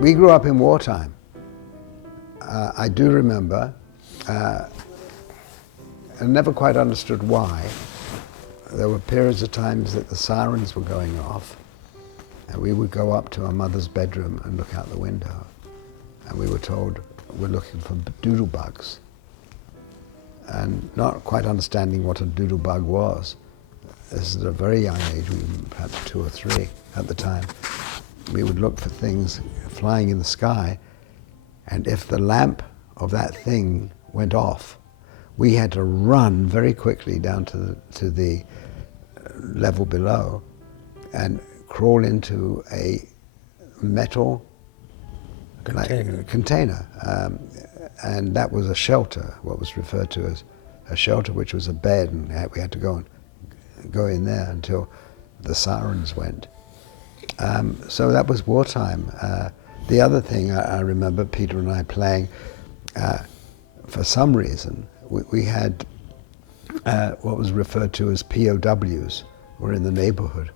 We grew up in wartime. I do remember, I never quite understood why. There were periods of times that the sirens were going off, and we would go up to our mother's bedroom and look out the window, and we were told we're looking for doodlebugs. And not quite understanding what a doodlebug was. This is at a very young age, we were perhaps 2 or 3 at the time. We would look for things flying in the sky, and if the lamp of that thing went off, we had to run very quickly down to the level below and crawl into a metal container. And that was a shelter, what was referred to as a shelter, which was a bed, and we had to go in there until the sirens went. So that was wartime. The other thing I remember Peter and I playing, for some reason, we had what was referred to as POWs were in the neighborhood,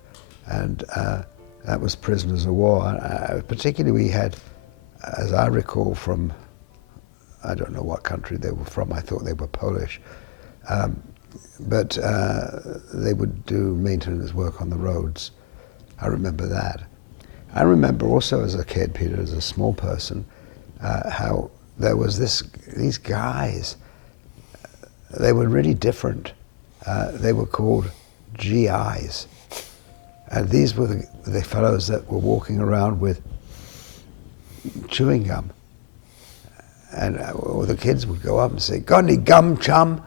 and that was prisoners of war. Particularly we had, as I recall, from, I don't know what country they were from, I thought they were Polish, but they would do maintenance work on the roads. I remember that. I remember also as a kid, Peter, as a small person, how there was these guys, they were really different. They were called GIs. And these were the fellows that were walking around with chewing gum. And all the kids would go up and say, "Got any gum, chum?"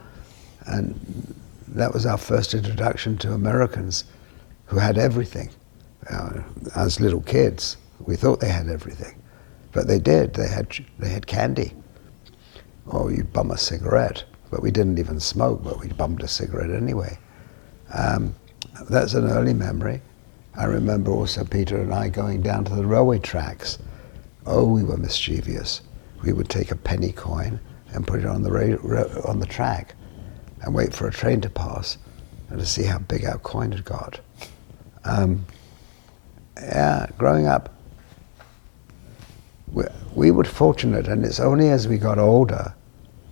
And that was our first introduction to Americans who had everything. As little kids, we thought they had everything, but they did. They had candy. Or you'd bum a cigarette, but we didn't even smoke, but we bummed a cigarette anyway. That's an early memory. I remember also Peter and I going down to the railway tracks. Oh, we were mischievous. We would take a penny coin and put it on the track and wait for a train to pass and to see how big our coin had got. Yeah, growing up, we were fortunate, and it's only as we got older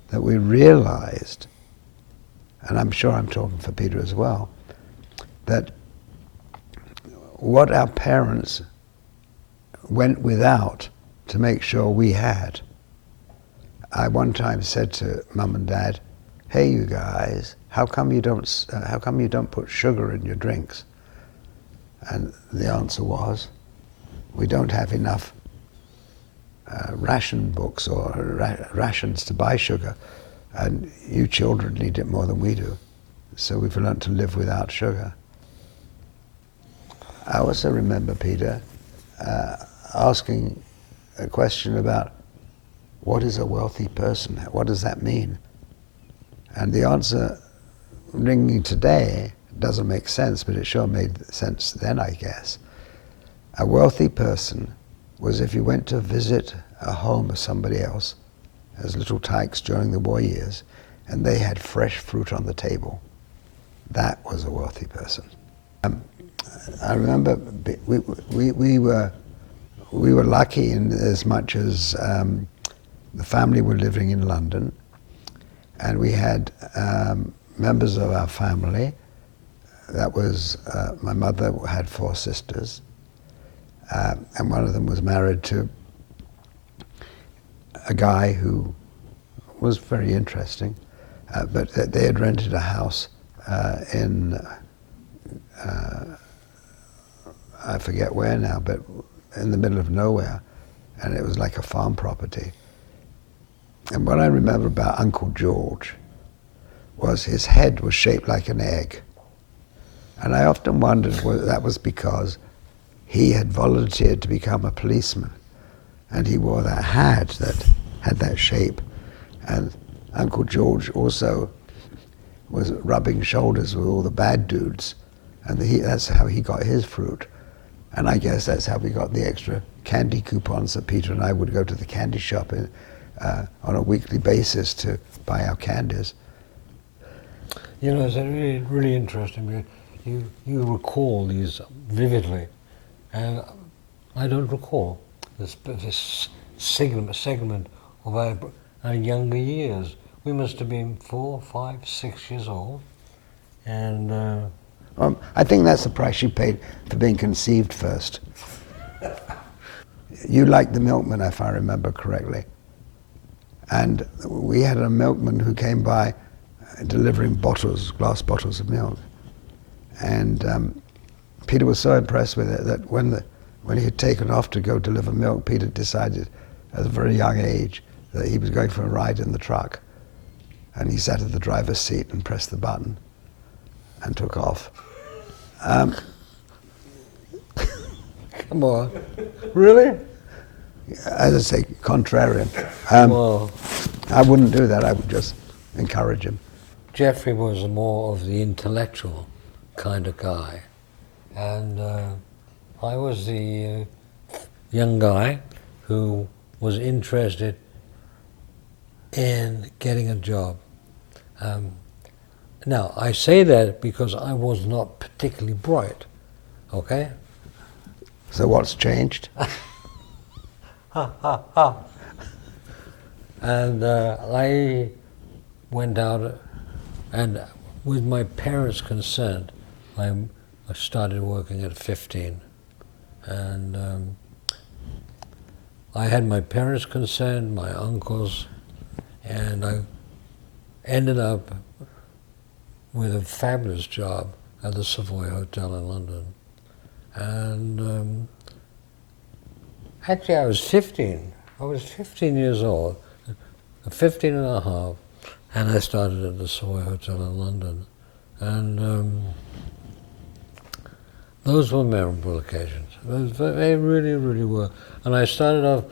that we realized, and I'm sure I'm talking for Peter as well, that what our parents went without to make sure we had. I one time said to Mum and Dad, "Hey, you guys, how come you don't put sugar in your drinks?" And the answer was, "We don't have enough ration books or rations to buy sugar, and you children need it more than we do. So we've learned to live without sugar." I also remember Peter asking a question about what is a wealthy person? What does that mean? And the answer, ringing today, doesn't make sense, but it sure made sense then, I guess. A wealthy person was if you went to visit a home of somebody else, as little tykes during the war years, and they had fresh fruit on the table. That was a wealthy person. I remember we were lucky in as much as the family were living in London, and we had members of our family. That was, my mother had 4 sisters, and one of them was married to a guy who was very interesting, but they had rented a house in, I forget where now, but in the middle of nowhere, and it was like a farm property. And what I remember about Uncle George was his head was shaped like an egg. And I often wondered whether that was because he had volunteered to become a policeman, and he wore that hat that had that shape. And Uncle George also was rubbing shoulders with all the bad dudes, and that's how he got his fruit. And I guess that's how we got the extra candy coupons that Peter and I would go to the candy shop on a weekly basis to buy our candies. You know, it's really, really interesting. You recall these vividly, and I don't recall this segment of our younger years. We must have been 4, 5, 6 years old, and I think that's the price you paid for being conceived first. You liked the milkman, if I remember correctly. And we had a milkman who came by delivering bottles, glass bottles of milk. And Peter was so impressed with it that when he had taken off to go deliver milk, Peter decided at a very young age that he was going for a ride in the truck. And he sat at the driver's seat and pressed the button and took off. come on, really? As I say, contrarian. Well, I wouldn't do that, I would just encourage him. Geoffrey was more of the intellectual kind of guy, and I was the young guy who was interested in getting a job. Now, I say that because I was not particularly bright, okay? So what's changed? And I went out, and with my parents' consent, I started working at 15. And I had my parents' consent, my uncles, and I ended up with a fabulous job at the Savoy Hotel in London. And actually I was 15. I was 15 years old, 15 and a half, and I started at the Savoy Hotel in London. And those were memorable occasions. They really, really were. And I started off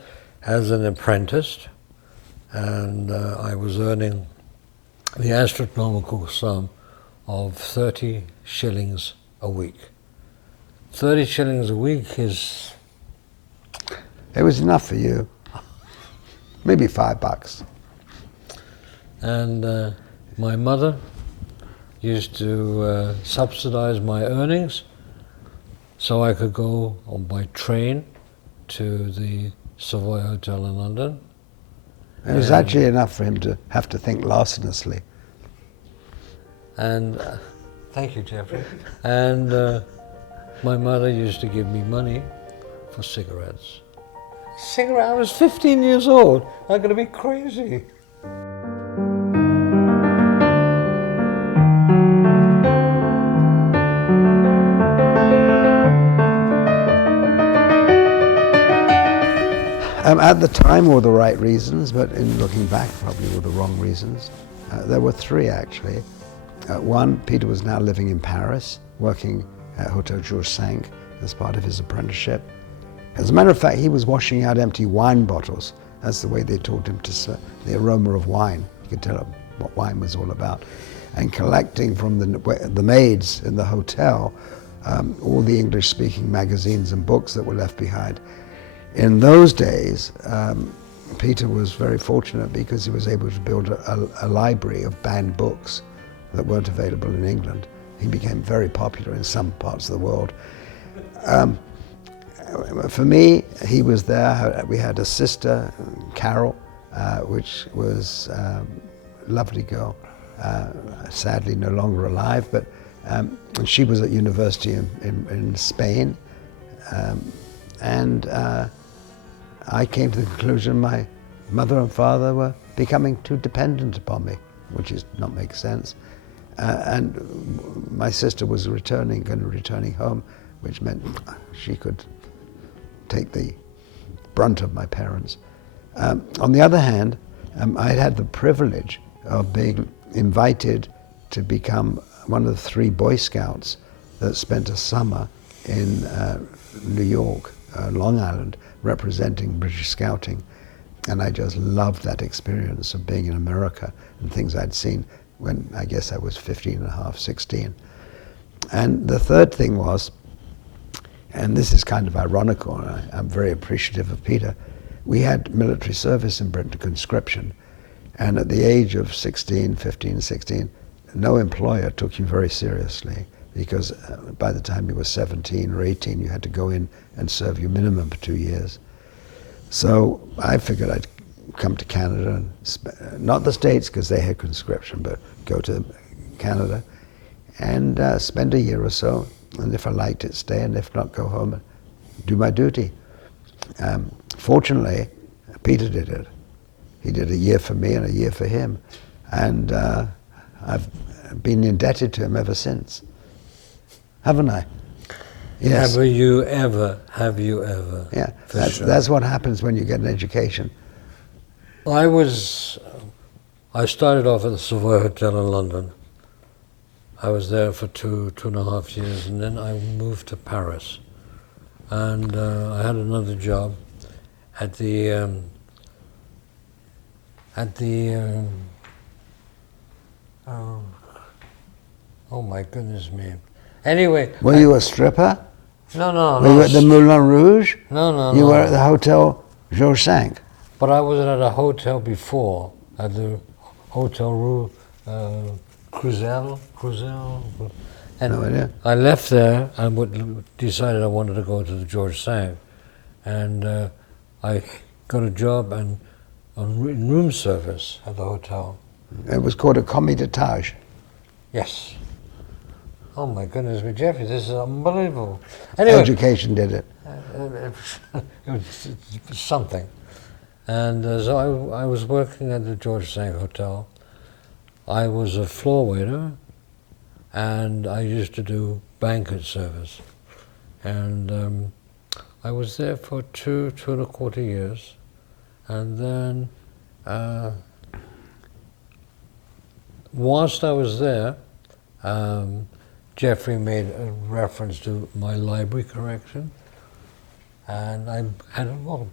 as an apprentice, and I was earning the astronomical sum of 30 shillings a week. 30 shillings a week is... It was enough for you. Maybe $5. And my mother used to subsidize my earnings so I could go on by train to the Savoy Hotel in London. It was actually enough for him to have to think larcenously. And thank you, Geoffrey. And my mother used to give me money for cigarettes. I was 15 years old. I'm going to be crazy. At the time, all the right reasons, but in looking back, probably all the wrong reasons. There were three, actually. One, Peter was now living in Paris, working at Hotel Georges V as part of his apprenticeship. As a matter of fact, he was washing out empty wine bottles. That's the way they taught him to smell the aroma of wine. You could tell him what wine was all about. And collecting from the maids in the hotel all the English-speaking magazines and books that were left behind. In those days, Peter was very fortunate because he was able to build a library of banned books that weren't available in England. He became very popular in some parts of the world. For me, he was there. We had a sister, Carol, which was a lovely girl, sadly no longer alive, but and she was at university in Spain. I came to the conclusion my mother and father were becoming too dependent upon me, which is not make sense. And my sister was returning home, which meant she could take the brunt of my parents. On the other hand, I had the privilege of being invited to become one of the 3 Boy Scouts that spent a summer in New York, Long Island, representing British Scouting. And I just loved that experience of being in America and things I'd seen when I guess I was 15 and a half, 16. And the third thing was, and this is kind of ironical, and I'm very appreciative of Peter, we had military service in Britain, conscription. And at the age of 16, no employer took you very seriously, because by the time you were 17 or 18, you had to go in and serve your minimum for 2 years. So I figured I'd come to Canada, and not the States because they had conscription, but go to Canada and spend a year or so, and if I liked it, stay, and if not, go home and do my duty. Fortunately, Peter did it. He did a year for me and a year for him, and I've been indebted to him ever since, haven't I? Yes. Have you ever? Yeah, Sure. that's what happens when you get an education. I started off at the Savoy Hotel in London. I was there for two and a half years, and then I moved to Paris. And I had another job at the oh my goodness me. Anyway. Were you a stripper? No. Were you at the Moulin Rouge? No. You were at the Hotel Georges V? But I was at a hotel before, at the Hotel Rue Cruzel. And No idea. I left there and decided I wanted to go to the Georges V. And I got a job on room service at the hotel. It was called a commis d'étage. Yes. Oh my goodness me, Jeffrey, this is unbelievable. Anyway, Education did it. it was something. And so I was working at the Georges V Hotel. I was a floor waiter, and I used to do banquet service. And I was there for two and a quarter years. And then, whilst I was there, Jeffrey made a reference to my library collection, and I had a lot of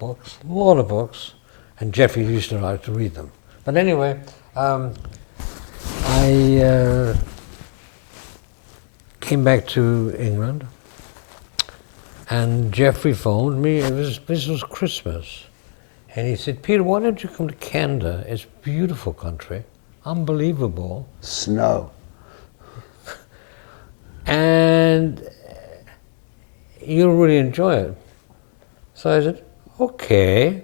books, and Jeffrey used to like to read them. But anyway, I came back to England, and Jeffrey phoned me. This was Christmas, and he said, "Peter, why don't you come to Canada? It's a beautiful country, unbelievable. Snow. And you'll really enjoy it." So I said, okay.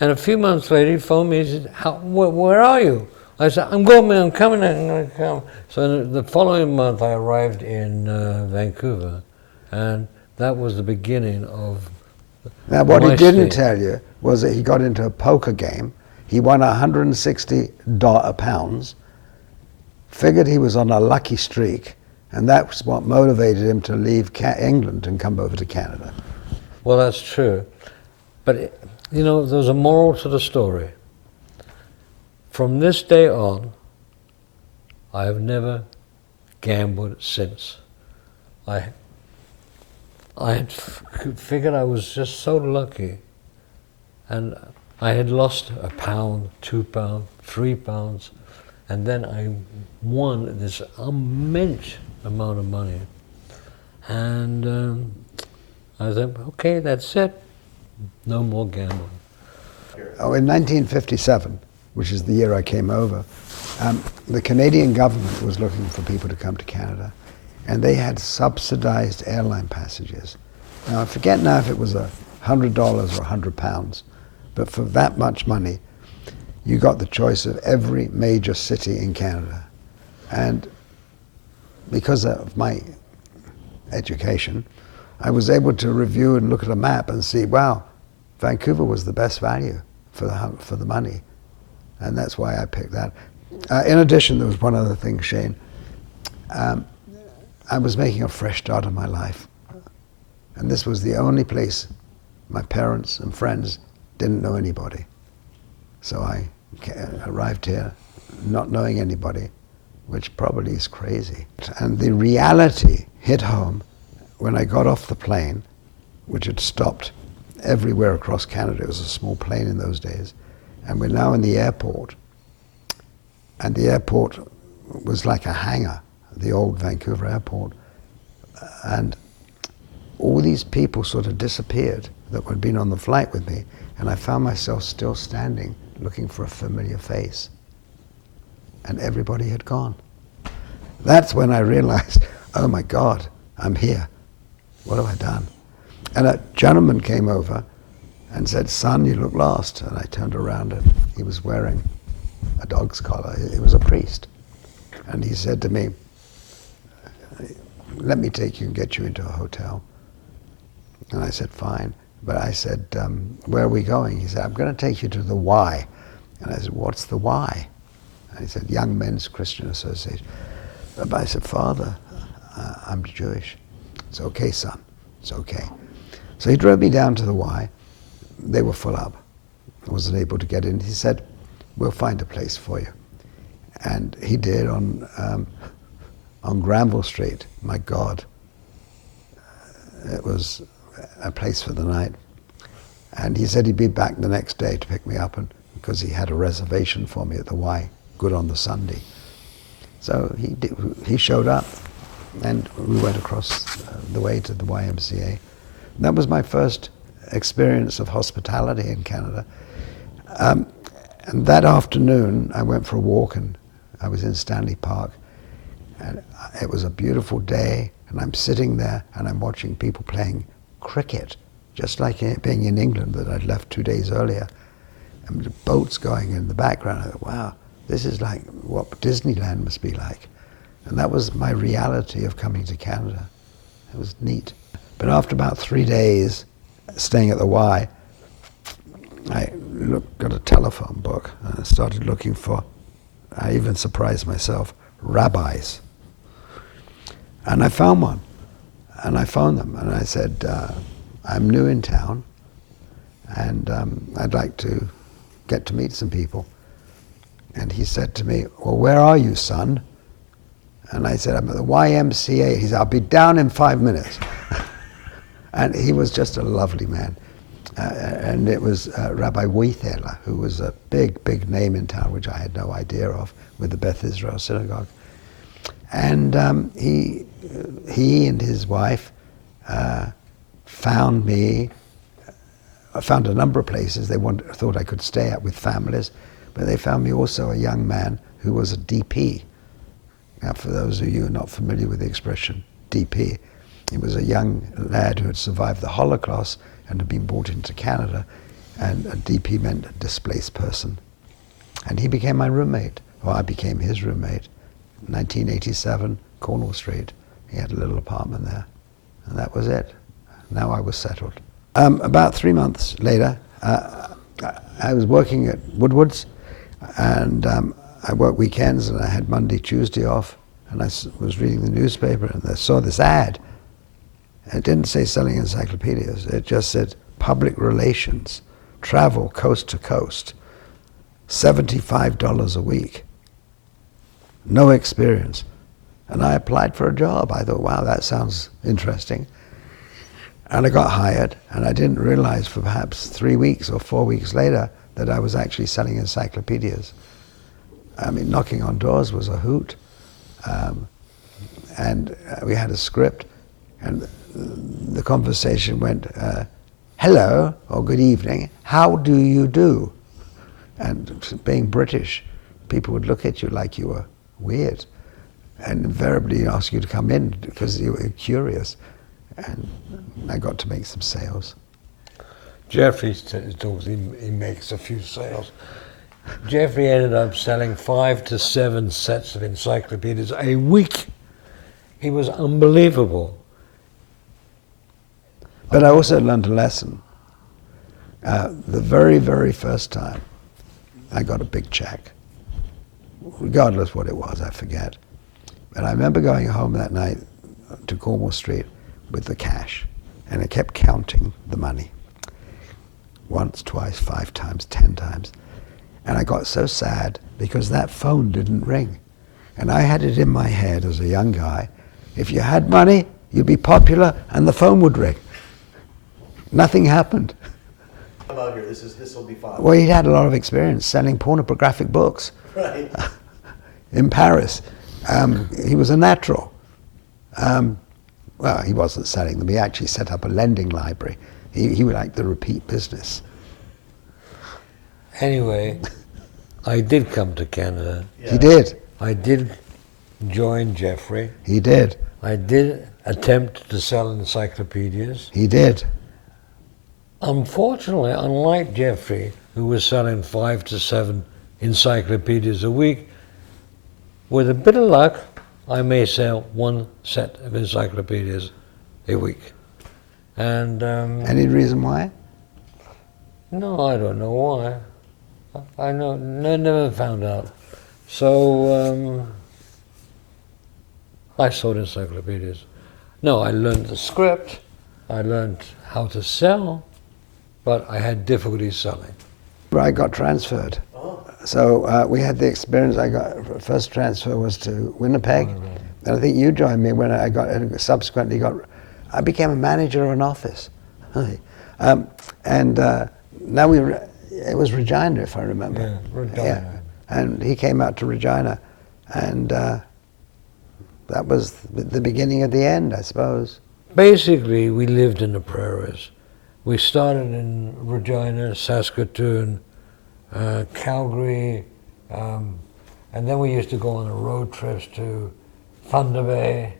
And a few months later, he phoned me. He said, where are you? I said, I'm coming, I'm going to come. So the following month, I arrived in Vancouver. And that was the beginning of Now, what my he didn't stay. tell you was that he got into a poker game. He won £160, figured he was on a lucky streak, and that's what motivated him to leave England and come over to Canada. Well, that's true. But, you know, there's a moral to the story. From this day on, I have never gambled since. I had figured I was just so lucky, and I had lost £1, £2, £3, and then I won this immense amount of money. And I said, okay, that's it. No more gambling. Oh, in 1957, which is the year I came over, the Canadian government was looking for people to come to Canada, and they had subsidized airline passages. Now, I forget now if it was $100 or £100, but for that much money, you got the choice of every major city in Canada. And because of my education, I was able to review and look at a map and see, wow, Vancouver was the best value for the money. And that's why I picked that. In addition, there was one other thing, Shane. I was making a fresh start of my life. And this was the only place my parents and friends didn't know anybody. So I arrived here not knowing anybody, which probably is crazy. And the reality hit home when I got off the plane, which had stopped everywhere across Canada. It was a small plane in those days. And we're now in the airport. And the airport was like a hangar, the old Vancouver airport. And all these people sort of disappeared that had been on the flight with me. And I found myself still standing, looking for a familiar face. And everybody had gone. That's when I realized, oh my God, I'm here. What have I done? And a gentleman came over and said, son, you look lost. And I turned around and he was wearing a dog's collar. He was a priest. And he said to me, let me take you and get you into a hotel. And I said, fine. But I said, where are we going? He said, I'm going to take you to the Y. And I said, what's the Y? And he said, Young Men's Christian Association. But I said, Father, I'm Jewish. It's okay, son. It's okay. So he drove me down to the Y. They were full up. I wasn't able to get in. He said, we'll find a place for you. And he did on Granville Street. My God. It was a place for the night. And he said he'd be back the next day to pick me up, and because he had a reservation for me at the Y, good on the Sunday. So he showed up, and we went across the way to the YMCA. That was my first experience of hospitality in Canada. And that afternoon, I went for a walk, and I was in Stanley Park. And it was a beautiful day, and I'm sitting there, and I'm watching people playing cricket, just like being in England that I'd left 2 days earlier. And the boats going in the background. I thought, wow, this is like what Disneyland must be like. And that was my reality of coming to Canada. It was neat. But after about 3 days staying at the Y, I got a telephone book and I started looking for, I even surprised myself, rabbis. And I found one. And I phoned them and I said, I'm new in town and I'd like to get to meet some people. And he said to me, well, where are you, son? And I said, I'm at the YMCA. He said, I'll be down in 5 minutes. And he was just a lovely man. And it was Rabbi Weithaler, who was a big, big name in town, which I had no idea of, with the Beth Israel Synagogue. And he and his wife found me. I found a number of places they thought I could stay at with families, but they found me also a young man who was a DP. Now, for those of you who are not familiar with the expression DP, he was a young lad who had survived the Holocaust and had been brought into Canada, and a DP meant a displaced person. And he became my roommate, or I became his roommate. 1987, Cornwall Street. He had a little apartment there, and that was it. Now I was settled. About 3 months later, I was working at Woodward's, and I worked weekends, and I had Monday, Tuesday off, and I was reading the newspaper, and I saw this ad. It didn't say selling encyclopedias. It just said public relations, travel coast to coast, $75 a week. No experience. And I applied for a job. I thought, wow, that sounds interesting. And I got hired, and I didn't realize for perhaps 3 weeks or 4 weeks later that I was actually selling encyclopedias. I mean, knocking on doors was a hoot. And we had a script, and the conversation went, hello, or good evening, how do you do? And being British, people would look at you like you were weird, and invariably ask you to come in because you were curious. And I got to make some sales. Jeffrey talks, he makes a few sales. Jeffrey ended up selling 5 to 7 sets of encyclopedias a week. He was unbelievable. But I also learned a lesson. The very, very first time I got a big check, regardless what it was, I forget. And I remember going home that night to Cornwall Street with the cash, and I kept counting the money. Once, twice, 5 times, 10 times. And I got so sad because that phone didn't ring. And I had it in my head as a young guy, if you had money, you'd be popular and the phone would ring. Nothing happened. About here, this will be fun. Well, he had a lot of experience selling pornographic books. Right. In Paris. He was a natural. Well, he wasn't selling them. He actually set up a lending library. He liked the repeat business. Anyway, I did come to Canada. Yeah. He did. I did join Jeffrey. He did. I did attempt to sell encyclopedias. He did. Unfortunately, unlike Jeffrey, who was selling 5 to 7 encyclopedias a week, with a bit of luck, I may sell 1 set of encyclopedias a week. And Any reason why? no, I don't know why. I know, never found out. So I sold encyclopedias. No, I learned the script. I learned how to sell, but I had difficulty selling. I got transferred. So we had the experience. I got first transfer was to Winnipeg, and I think you joined me when I subsequently got. I became a manager of an office, and now it was Regina, if I remember. Yeah, Regina. Yeah. And he came out to Regina, and that was the beginning of the end, I suppose. Basically, we lived in the prairies. We started in Regina, Saskatoon, Calgary, and then we used to go on road trips to Thunder Bay,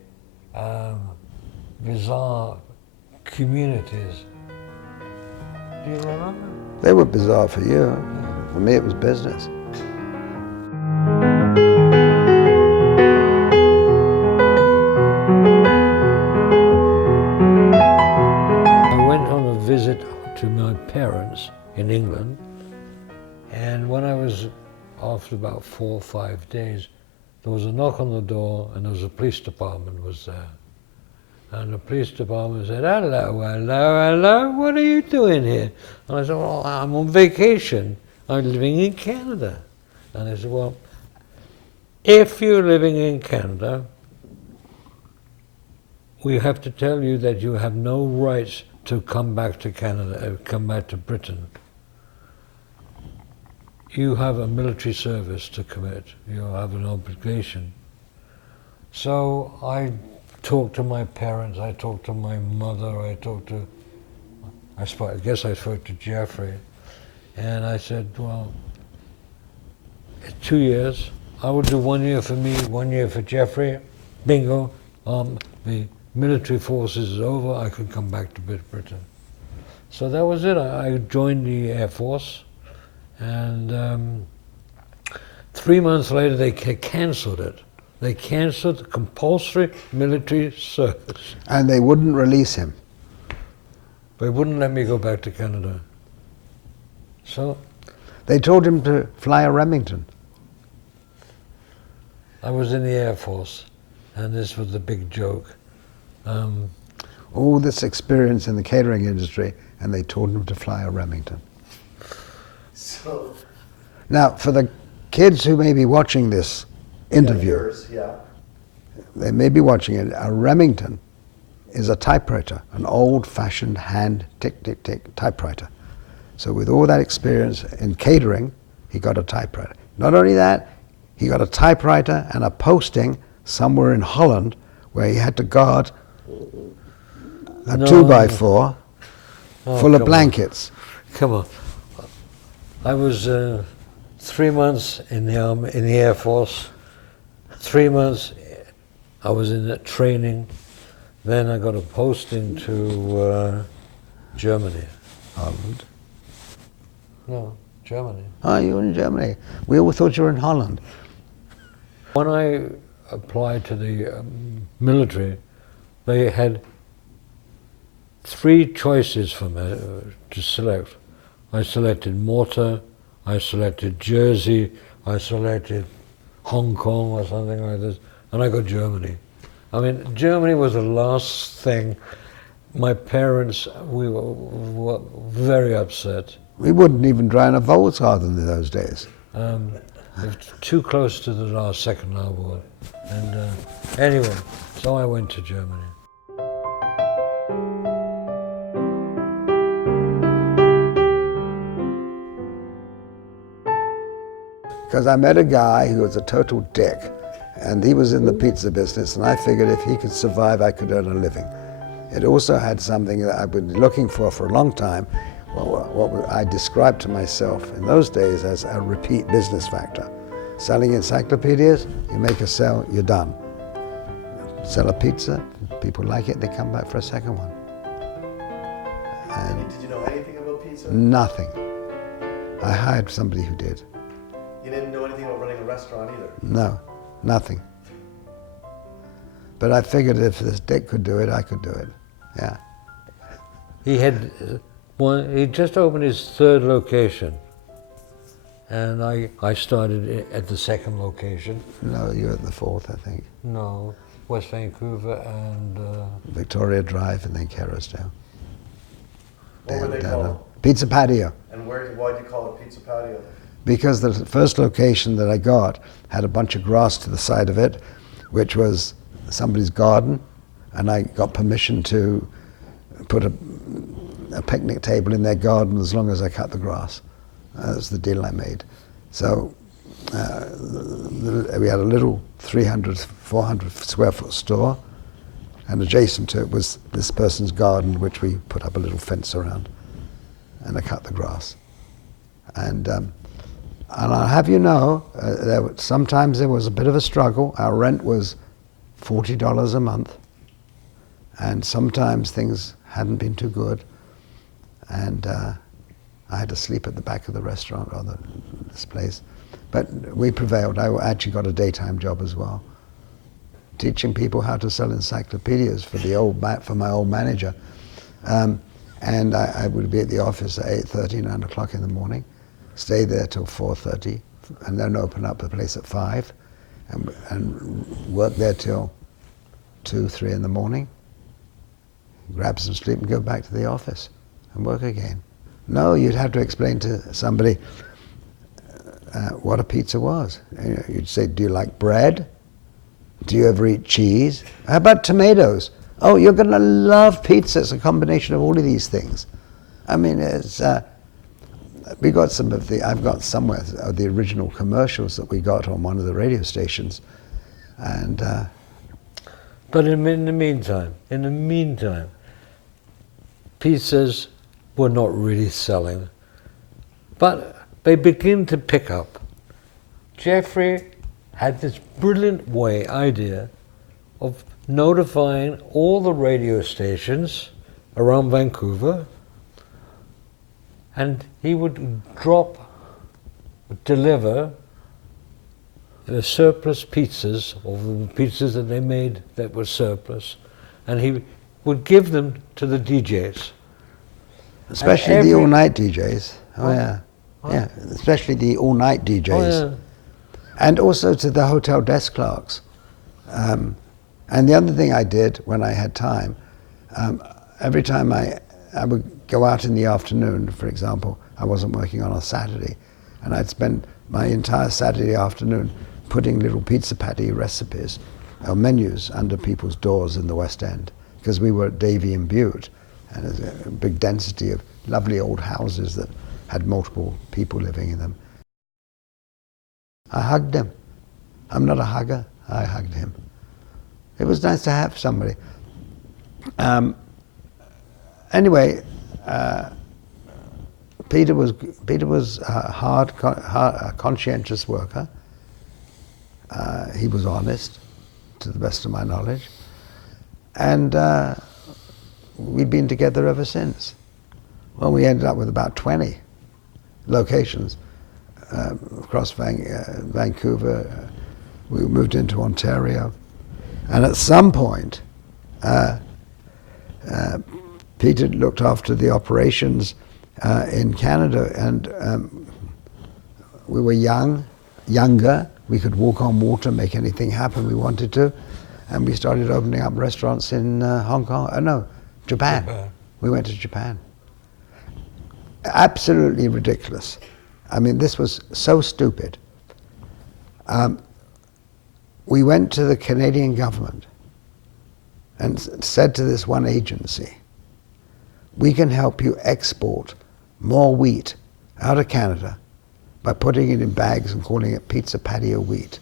bizarre communities. Do you remember? They were bizarre for you. For me, it was business. I went on a visit to my parents in England, and when I was after about 4 or 5 days, there was a knock on the door, and there was a police department was there. And the police department said, hello, hello, hello, what are you doing here? And I said, well, I'm on vacation. I'm living in Canada. And they said, well, if you're living in Canada, we have to tell you that you have no rights to come back to Canada, come back to Britain. You have a military service to commit. You have an obligation. So I talked to my parents, I talked to my mother, I guess I spoke to Jeffrey, and I said, well, 2 years. I will do 1 year for me, 1 year for Jeffrey. Bingo. The military forces is over. I could come back to Britain. So that was it. I joined the Air Force, and 3 months later they cancelled it. They cancelled the compulsory military service. And they wouldn't release him. They wouldn't let me go back to Canada. So They told him to fly a Remington. I was in the Air Force, and this was the big joke. All this experience in the catering industry, and they told him to fly a Remington. So, Now, for the kids who may be watching this interview, yours, yeah. they may be watching it, a Remington is a typewriter, an old-fashioned hand tick-tick-tick typewriter. So with all that experience in catering, he got a typewriter. Not only that, he got a typewriter and a posting somewhere in Holland where he had to guard a 2x4 full of blankets. Come on. I was 3 months in the army, in the Air Force. 3 months I was in the training. Then I got a posting to Germany. Holland. No, Germany. Oh, you were in Germany. We all thought you were in Holland. When I applied to the military, they had 3 choices for me to select. I selected Malta, I selected Jersey, I selected Hong Kong or something like this, and I got Germany. I mean, Germany was the last thing. My parents, we were very upset. We wouldn't even drive a Volkswagen in those days. It was too close to the Second World War. And anyway, so I went to Germany. Because I met a guy who was a total dick, and he was in the pizza business, and I figured if he could survive, I could earn a living. It also had something that I've been looking for a long time, what I described to myself in those days as a repeat business factor. Selling encyclopedias, you make a sale, you're done. Sell a pizza, people like it, they come back for a second one. And Did you know anything about pizza? nothing. I hired somebody who did. You didn't know anything about running a restaurant either? No, nothing. But I figured if this Dick could do it, I could do it. Yeah. He had he just opened his third location, and I started at the second location. No, you're at the fourth, I think. No, West Vancouver and Victoria Drive and then Kerrisdale. What were they Down called? on- Pizza Patio. And why do you call it Pizza Patio? Because the first location that I got had a bunch of grass to the side of it, which was somebody's garden, and I got permission to put a picnic table in their garden as long as I cut the grass. That's the deal I made. So we had a little 300, 400 square foot store, and adjacent to it was this person's garden, which we put up a little fence around, and I cut the grass. And I'll have you know, sometimes there was a bit of a struggle. Our rent was $40 a month, and sometimes things hadn't been too good, and I had to sleep at the back of the restaurant or this place. But we prevailed. I actually got a daytime job as well, teaching people how to sell encyclopedias for my old manager. And I would be at the office at 8:30, 9 o'clock in the morning, stay there till 4:30, and then open up the place at 5, and work there till 2, 3 in the morning, grab some sleep and go back to the office and work again. No, you'd have to explain to somebody what a pizza was. You'd say, do you like bread? Do you ever eat cheese? How about tomatoes? Oh, you're going to love pizza. It's a combination of all of these things. I mean, it's, we got some of the, I've got somewhere of the original commercials that we got on one of the radio stations. And but in the meantime, pizzas were not really selling, but they begin to pick up. Jeffrey had this brilliant idea of notifying all the radio stations around Vancouver, and he would deliver the surplus pizzas, or the pizzas that they made that were surplus, and he would give them to the DJs. especially the all-night DJs. Oh, yeah. Oh. Yeah, especially the all-night DJs. Oh, yeah. And also to the hotel desk clerks. And the other thing I did when I had time, every time I would go out in the afternoon, for example, I wasn't working on a Saturday, and I'd spend my entire Saturday afternoon putting little pizza patty recipes or menus under people's doors in the West End, because we were at Davie and Bute, and there's a big density of lovely old houses that had multiple people living in them. I hugged him. I'm not a hugger. I hugged him. It was nice to have somebody. Anyway, Peter was a conscientious worker. He was honest, to the best of my knowledge, and we've been together ever since. Well, we ended up with about 20 locations across Vancouver. We moved into Ontario, and at some point, Peter looked after the operations in Canada, and we were younger. We could walk on water, make anything happen we wanted to, and we started opening up restaurants in Hong Kong. Oh no, Japan. We went to Japan. Absolutely ridiculous. I mean, this was so stupid. We went to the Canadian government and said to this one agency, we can help you export more wheat out of Canada by putting it in bags and calling it pizza patio wheat.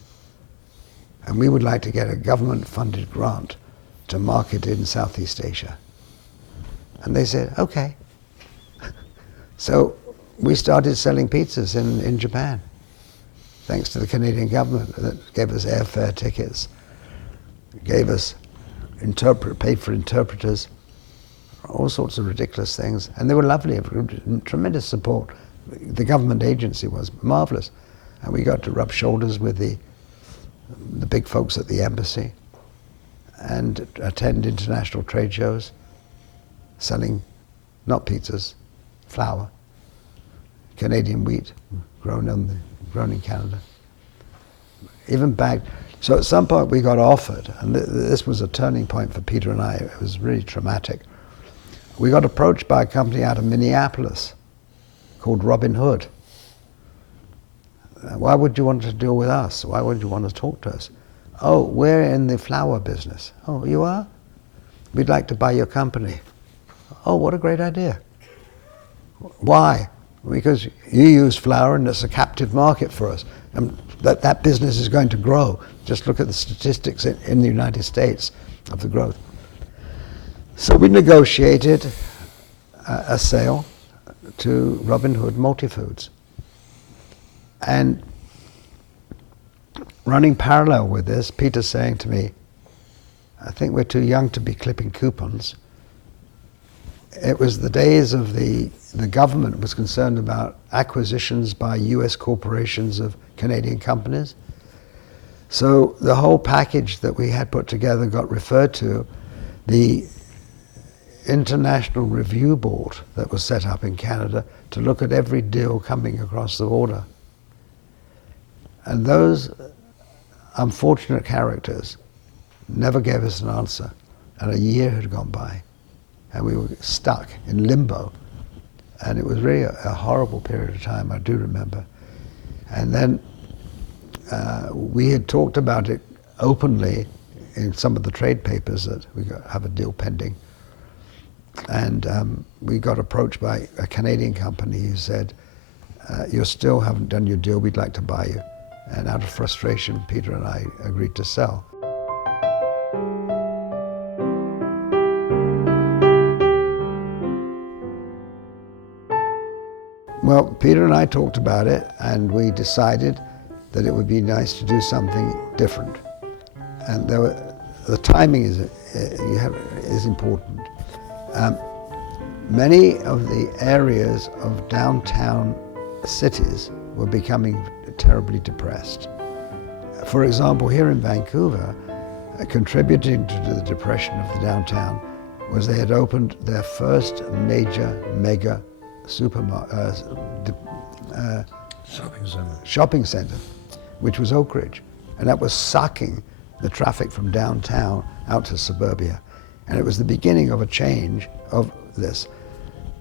And we would like to get a government-funded grant to market it in Southeast Asia. And they said, okay. So we started selling pizzas in Japan. thanks to the Canadian government that gave us airfare tickets, gave us paid for interpreters, all sorts of ridiculous things. And they were lovely, tremendous support. The government agency was marvelous. And we got to rub shoulders with the big folks at the embassy and attend international trade shows, selling not pizzas, flour, Canadian wheat grown in Canada. Even bagged. So at some point we got offered, and this was a turning point for Peter and I. It was really traumatic. We got approached by a company out of Minneapolis called Robin Hood. Why would you want to deal with us? Why would you want to talk to us? Oh, we're in the flour business. Oh, you are? We'd like to buy your company. Oh, what a great idea. Why? Because you use flour and it's a captive market for us. And that business is going to grow. Just look at the statistics in the United States of the growth. So we negotiated a sale to Robin Hood Multifoods. And running parallel with this, Peter's saying to me, I think we're too young to be clipping coupons. It was the days of the government was concerned about acquisitions by US corporations of Canadian companies. So the whole package that we had put together got referred to the International Review Board that was set up in Canada to look at every deal coming across the border. And those unfortunate characters never gave us an answer. And a year had gone by. And we were stuck in limbo. And it was really a horrible period of time, I do remember. And then we had talked about it openly in some of the trade papers that we have a deal pending. And we got approached by a Canadian company who said, you still haven't done your deal, we'd like to buy you. And out of frustration, Peter and I agreed to sell. Well, Peter and I talked about it, and we decided that it would be nice to do something different. And the timing is important. Many of the areas of downtown cities were becoming terribly depressed. For example, here in Vancouver, contributing to the depression of the downtown was they had opened their first major mega shopping center, which was Oak Ridge, and that was sucking the traffic from downtown out to suburbia. And it was the beginning of a change of this.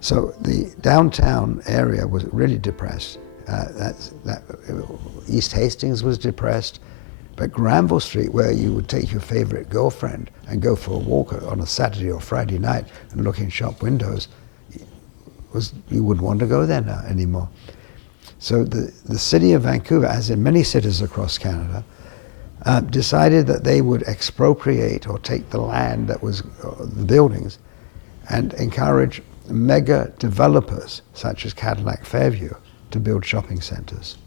So the downtown area was really depressed. East Hastings was depressed, but Granville Street, where you would take your favorite girlfriend and go for a walk on a Saturday or Friday night and look in shop windows, you wouldn't want to go there now anymore. So the city of Vancouver, as in many cities across Canada, decided that they would expropriate or take the land that was the buildings and encourage mega developers such as Cadillac Fairview to build shopping centers.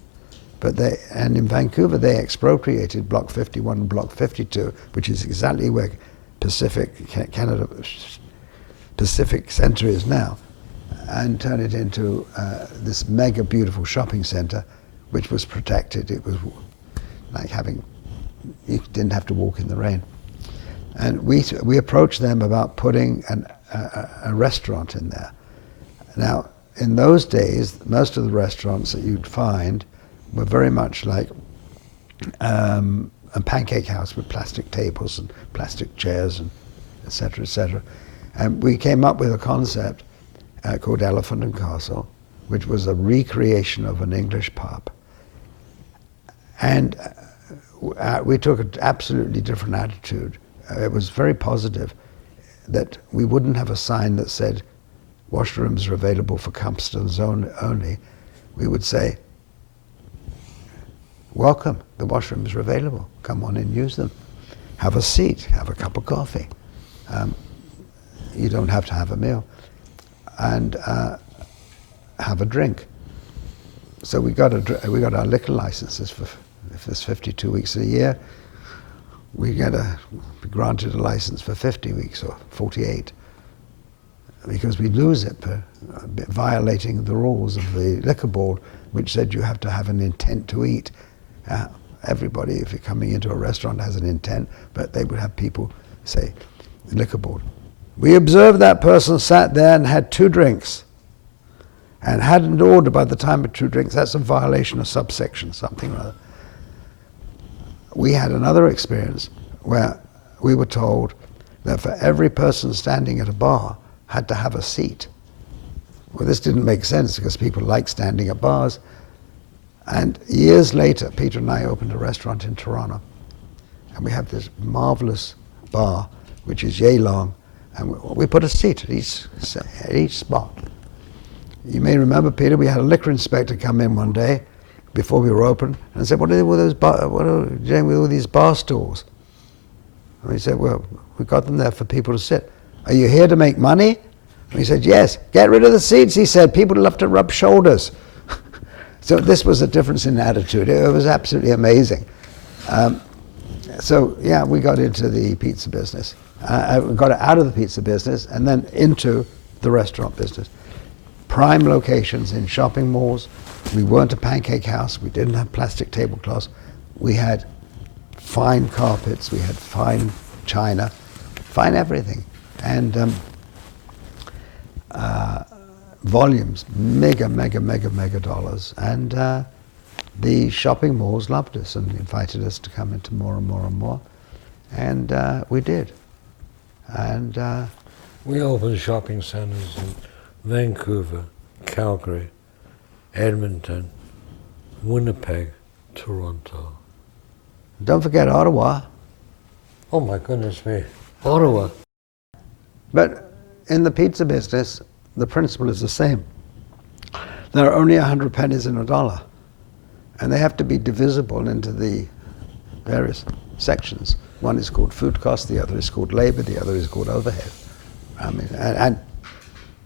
And in Vancouver they expropriated Block 51 and Block 52, which is exactly where Pacific Center is now, and turn it into this mega beautiful shopping center, which was protected. It was like you didn't have to walk in the rain. And we approached them about putting a restaurant in there. Now, in those days, most of the restaurants that you'd find were very much like a pancake house with plastic tables and plastic chairs and et cetera, et cetera. And we came up with a concept called Elephant and Castle, which was a recreation of an English pub. And we took an absolutely different attitude. It was very positive that we wouldn't have a sign that said, washrooms are available for customers only. We would say, welcome, the washrooms are available. Come on and use them. Have a seat, have a cup of coffee. You don't have to have a meal. And have a drink. so we got our liquor licenses for, if there's 52 weeks a year, we get be granted a license for 50 weeks or 48, because we lose it for violating the rules of the liquor board, which said you have to have an intent to eat. Everybody, if you're coming into a restaurant, has an intent, but they would have people say, the liquor board, we observed that person sat there and had 2 drinks and hadn't ordered by the time of 2 drinks. That's a violation of subsection something or other. We had another experience where we were told that for every person standing at a bar had to have a seat. Well, this didn't make sense because people like standing at bars. And years later, Peter and I opened a restaurant in Toronto, and we have this marvelous bar, which is yay long, and we put a seat at each spot. You may remember, Peter, we had a liquor inspector come in one day before we were open and said, what are you doing with all these bar stools? And we said, well, we got them there for people to sit. Are you here to make money? And he said, yes. Get rid of the seats, he said. People love to rub shoulders. So this was a difference in attitude. It was absolutely amazing. So yeah, we got into the pizza business. We got out of the pizza business and then into the restaurant business. Prime locations in shopping malls. We weren't a pancake house. We didn't have plastic tablecloths. We had fine carpets. We had fine china, fine everything. And volumes, mega dollars. And the shopping malls loved us and invited us to come into more and more and more. And we did. And we opened shopping centers in Vancouver, Calgary, Edmonton, Winnipeg, Toronto. don't forget Ottawa. Oh my goodness me, Ottawa. But in the pizza business, the principle is the same. There are only 100 pennies in a dollar, and they have to be divisible into the various sections. One is called food cost, the other is called labor, the other is called overhead. I mean, and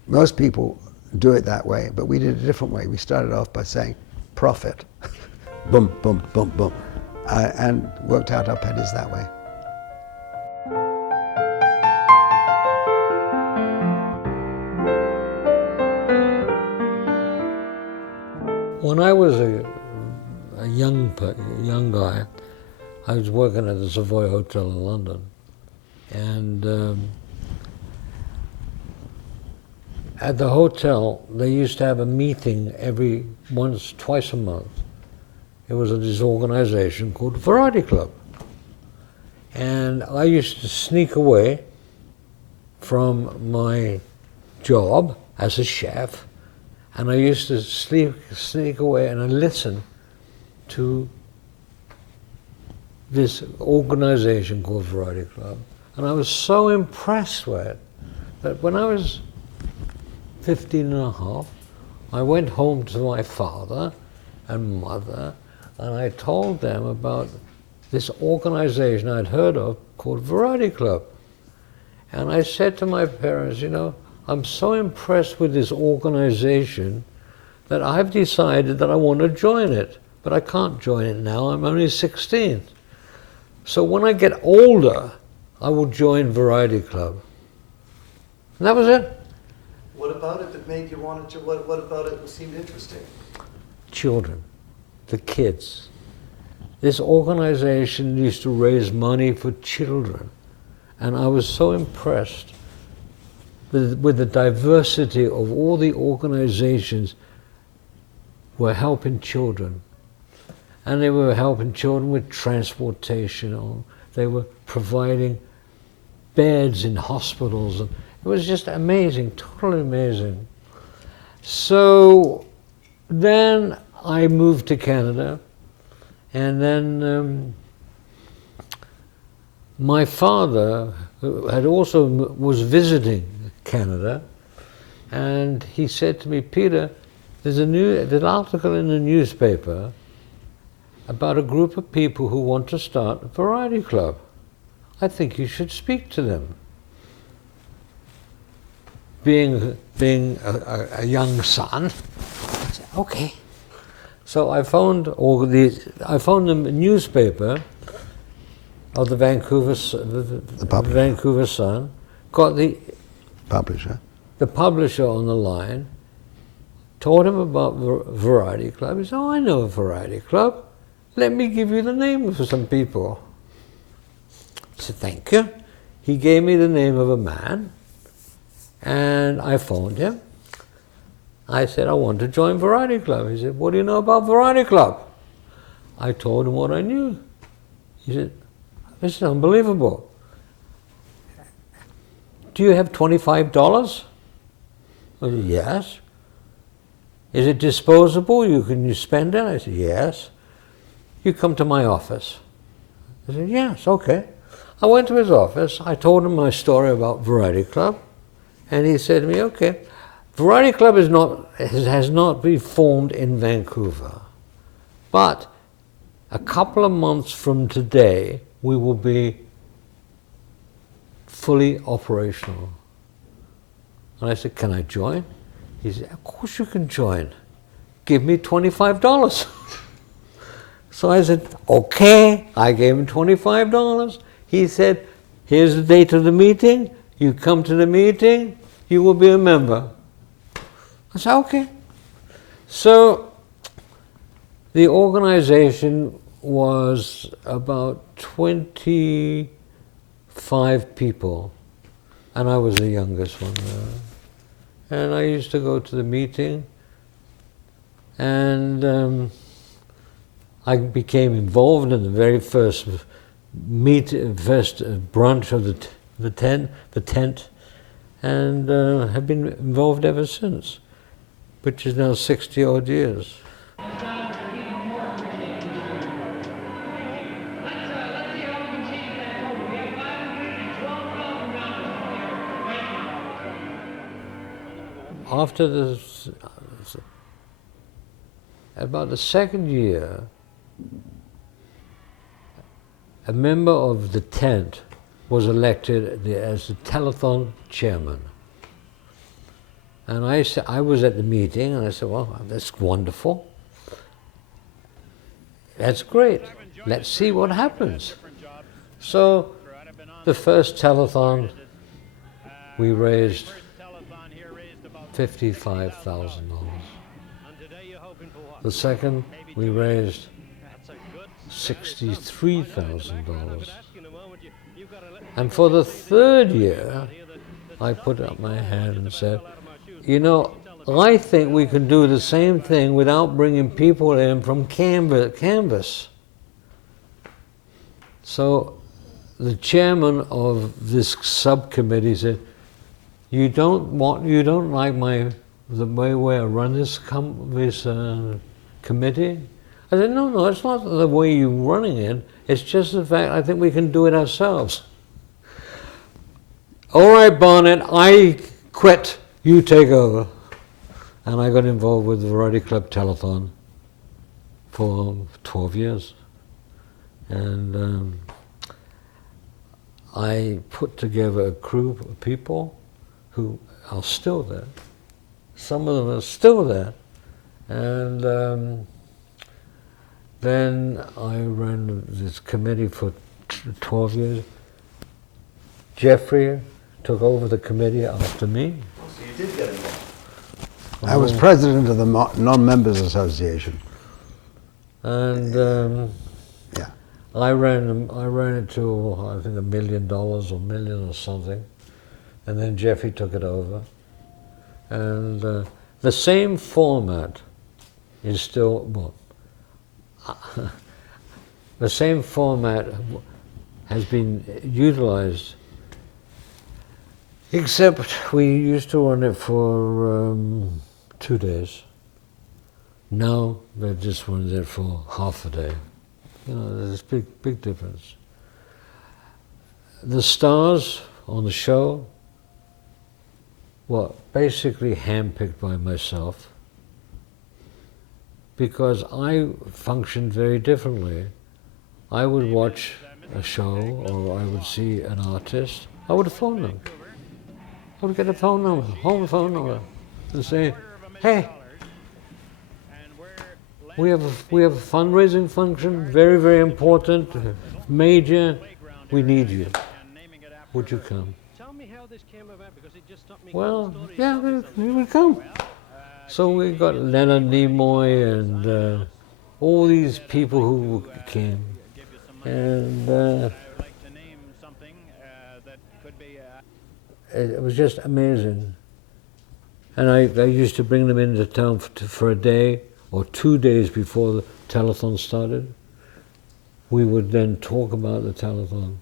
most people do it that way, but we did it a different way. We started off by saying profit, boom, boom, boom, boom, and worked out our pennies that way. When I was a young guy, I was working at the Savoy Hotel in London, and at the hotel they used to have a meeting twice a month. It was this organization called Variety Club, and I used to sneak away from my job as a chef, and I used to sneak away and I listened to this organization called Variety Club. And I was so impressed with it that when I was 15 and a half, I went home to my father and mother and I told them about this organization I'd heard of called Variety Club. And I said to my parents, you know, I'm so impressed with this organization that I've decided that I want to join it, but I can't join it now. I'm only 16. So when I get older, I will join Variety Club. And that was it. What about it that made you want to? What about it seemed interesting? Children, the kids. This organization used to raise money for children, and I was so impressed with the diversity of all the organizations were helping children. And they were helping children with transportation, or they were providing beds in hospitals. And it was just amazing, totally amazing. So then I moved to Canada, and then my father was visiting Canada, and he said to me, Peter, there's an article in the newspaper about a group of people who want to start a Variety Club. I think you should speak to them. Being a young son, I said, okay. So I phoned the newspaper of the Vancouver Sun, got the Publisher. publisher on the line, told him about Variety Club. He said, "Oh, I know a Variety Club. Let me give you the name of some people." I said, "Thank you." He gave me the name of a man, and I phoned him. I said, "I want to join Variety Club." He said, "What do you know about Variety Club?" I told him what I knew. He said, "This is unbelievable. Do you have $25? I said, "Yes." "Is it disposable? Can you spend it?" I said, "Yes." "You come to my office." I said, "Yes, okay." I went to his office. I told him my story about Variety Club, and he said to me, "Okay, Variety Club has not been formed in Vancouver, but a couple of months from today, we will be fully operational." And I said, "Can I join?" He said, "Of course you can join. Give me $25. So I said, "Okay." I gave him $25. He said, "Here's the date of the meeting. You come to the meeting, you will be a member." I said, "Okay." So the organization was about 25 people, and I was the youngest one there. And I used to go to the meeting, and I became involved in the very first brunch of the tent, and have been involved ever since, which is now 60 odd years. After about the second year, a member of the tent was elected as the telethon chairman. And I was at the meeting, and I said, "Well, that's wonderful. That's great. Let's see what happens." So the first telethon, we raised $55,000. The second, we raised $63,000. And for the third year, I put up my hand and said, "You know, I think we can do the same thing without bringing people in from canvas." So the chairman of this subcommittee said, "You don't like the way I run this committee?" I said, No, it's not the way you're running it. It's just the fact I think we can do it ourselves." "All right, Barnett, I quit. You take over." And I got involved with the Variety Club Telethon for 12 years. And I put together a crew of people who are still there. Some of them are still there. And then I ran this committee for 12 years. Jeffrey took over the committee after me. So you did get involved. I was president of the Non-Members Association. And Yeah. I ran it to, I think, $1 million or something. And then Jeffrey took it over. And the same format is still, the same format has been utilized, except we used to run it for 2 days. Now they're just running it for half a day. You know, there's a big difference. The stars on the show were basically handpicked by myself, because I functioned very differently. I would watch a show, or I would see an artist, I would phone them. I would get a phone number, home phone number, and say, "Hey, we have a fundraising function, very, very important, major. We need you. Would you come? Tell me how this came about, because it just stopped me. Well, yeah, we would come. So we got Leonard Nimoy and all these people who came, and it was just amazing. And I used to bring them into town for a day or 2 days before the telethon started. We would then talk about the telethon.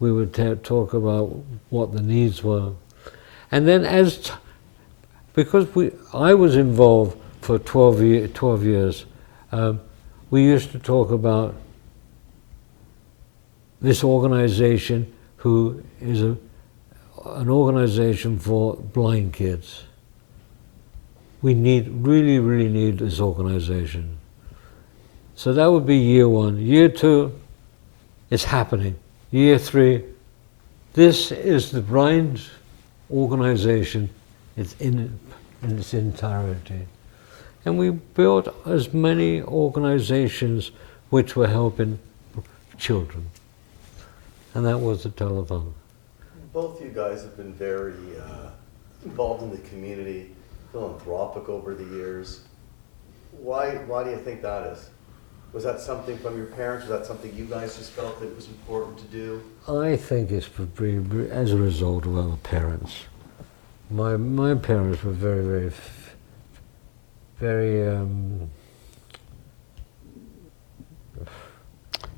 We would talk about what the needs were. And then because I was involved for 12 years, we used to talk about this organization who is an organization for blind kids. We really, really need this organization. So that would be year 1. Year 2, it's happening. Year 3, this is the blind organization. It's in its entirety. And we built as many organizations which were helping children. And that was the telethon. Both you guys have been very involved in the community, philanthropic over the years. Why do you think that is? Was that something from your parents? Was that something you guys just felt that it was important to do? I think it's as a result of our parents. My parents were very, very.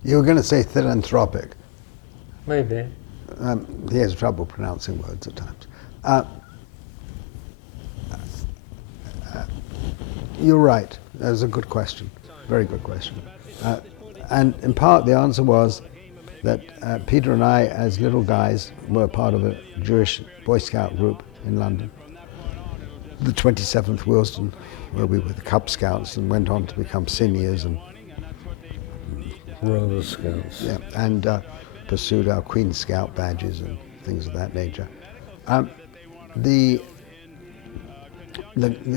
You were going to say philanthropic. Maybe. He has trouble pronouncing words at times. You're right. That was a good question. Very good question. And in part, the answer was that Peter and I, as little guys, were part of a Jewish Boy Scout group in London, the 27th Wilson, where we were the Cub Scouts and went on to become seniors and Roller Scouts. yeah, and pursued our Queen Scout badges and things of that nature. The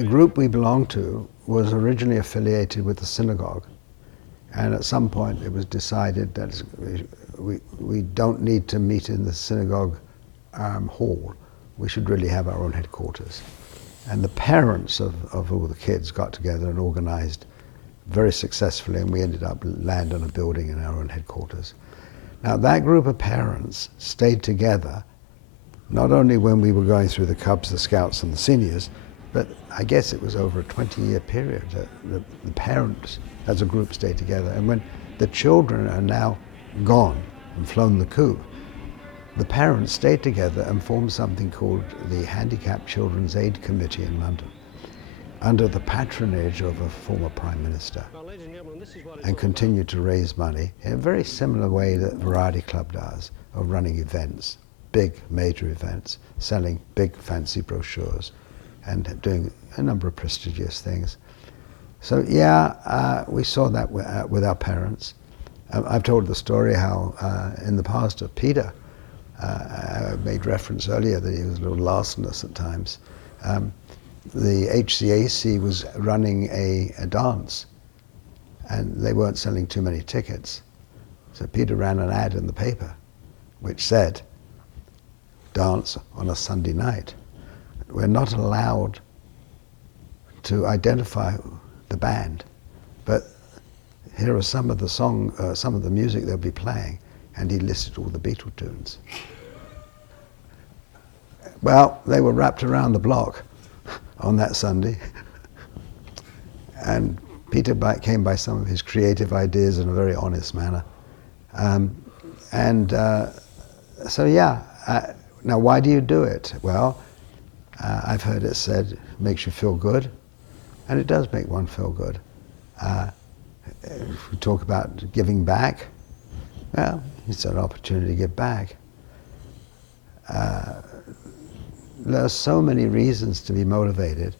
group we belonged to was originally affiliated with the synagogue, and at some point it was decided that we don't need to meet in the synagogue hall. We should really have our own headquarters. And the parents of all the kids got together and organized very successfully, and we ended up land on a building in our own headquarters. Now that group of parents stayed together, not only when we were going through the Cubs, the Scouts and the seniors, but I guess it was over a 20-year period. The parents as a group stayed together, and when the children are now gone and flown the coop, the parents stayed together and formed something called the Handicapped Children's Aid Committee in London, under the patronage of a former Prime Minister, and continued to raise money in a very similar way that Variety Club does, of running events, big major events, selling big fancy brochures, and doing a number of prestigious things. So yeah, we saw that with our parents. I've told the story how in the past of Peter, I made reference earlier that he was a little larcenous at times. The HCAC was running a dance, and they weren't selling too many tickets. So Peter ran an ad in the paper which said, "Dance on a Sunday night." We're not allowed to identify the band, but here are some of the music they'll be playing, and he listed all the Beatle tunes. Well, they were wrapped around the block on that Sunday, and Peter came by some of his creative ideas in a very honest manner. So yeah, now why do you do it? Well, I've heard it said it makes you feel good, and it does make one feel good. If we talk about giving back, well, it's an opportunity to give back. There are so many reasons to be motivated.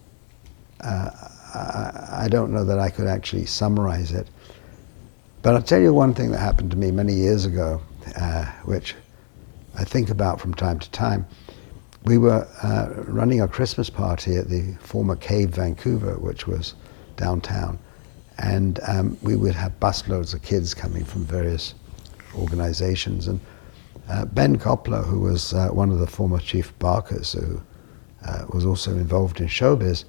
I don't know that I could actually summarize it. But I'll tell you one thing that happened to me many years ago, which I think about from time to time. We were running a Christmas party at the former Cave Vancouver, which was downtown. And we would have busloads of kids coming from various organizations. And Ben Coppola, who was one of the former Chief Barkers, who was also involved in showbiz,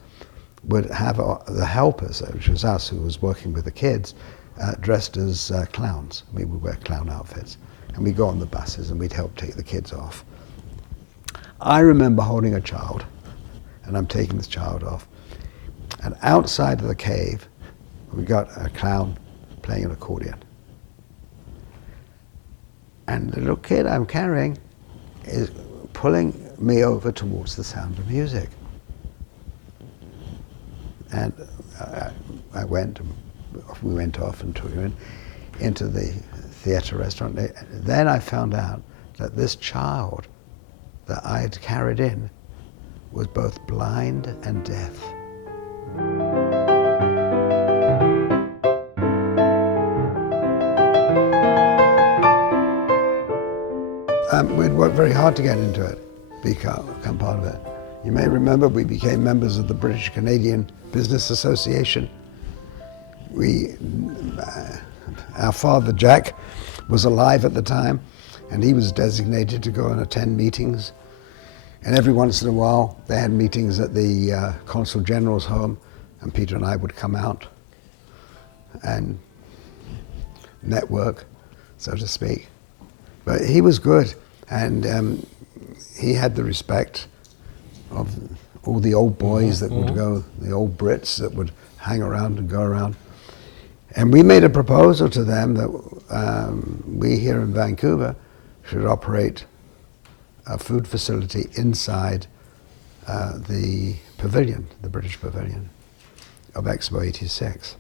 would have the helpers, which was us, who was working with the kids, dressed as clowns. We would wear clown outfits. And we'd go on the buses and we'd help take the kids off. I remember holding a child, and I'm taking this child off. And outside of the cave, we got a clown playing an accordion. And the little kid I'm carrying is pulling me over towards the sound of music. And we went off and took him into the theatre restaurant. Then I found out that this child that I had carried in was both blind and deaf. We'd worked very hard to get into it, become part of it. You may remember we became members of the British Canadian Business Association. Our father, Jack, was alive at the time, and he was designated to go and attend meetings. And every once in a while, they had meetings at the Consul General's home, and Peter and I would come out and network, so to speak. But he was good, and he had the respect of all the old boys that would go, the old Brits that would hang around and go around. And we made a proposal to them that we here in Vancouver should operate a food facility inside the pavilion, the British Pavilion of Expo 86.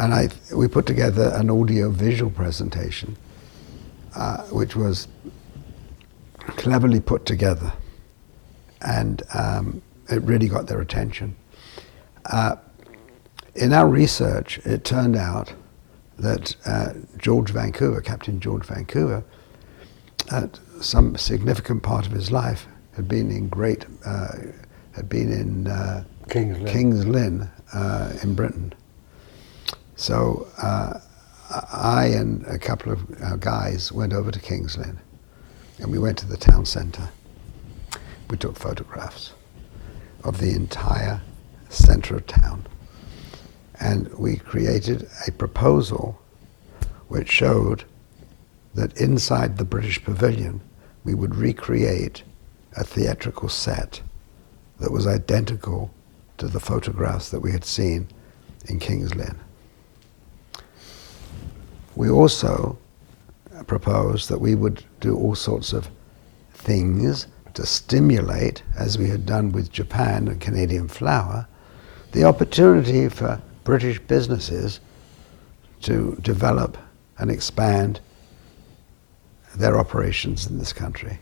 And we put together an audio-visual presentation, which was cleverly put together, and it really got their attention. In our research, it turned out that George Vancouver, Captain George Vancouver, at some significant part of his life had been in King's Lynn in Britain. So I and a couple of our guys went over to King's Lynn, and we went to the town centre. We took photographs of the entire centre of town, and we created a proposal which showed that inside the British Pavilion we would recreate a theatrical set that was identical to the photographs that we had seen in King's Lynn. We also proposed that we would do all sorts of things to stimulate, as we had done with Japan and Canadian Flour, the opportunity for British businesses to develop and expand their operations in this country,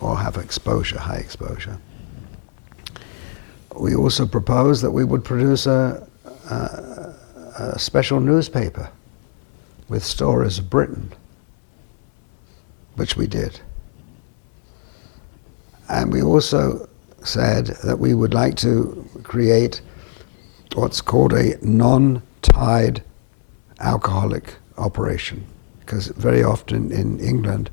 or have exposure, high exposure. We also proposed that we would produce a special newspaper with stories of Britain, which we did. And we also said that we would like to create what's called a non-tied alcoholic operation, because very often in England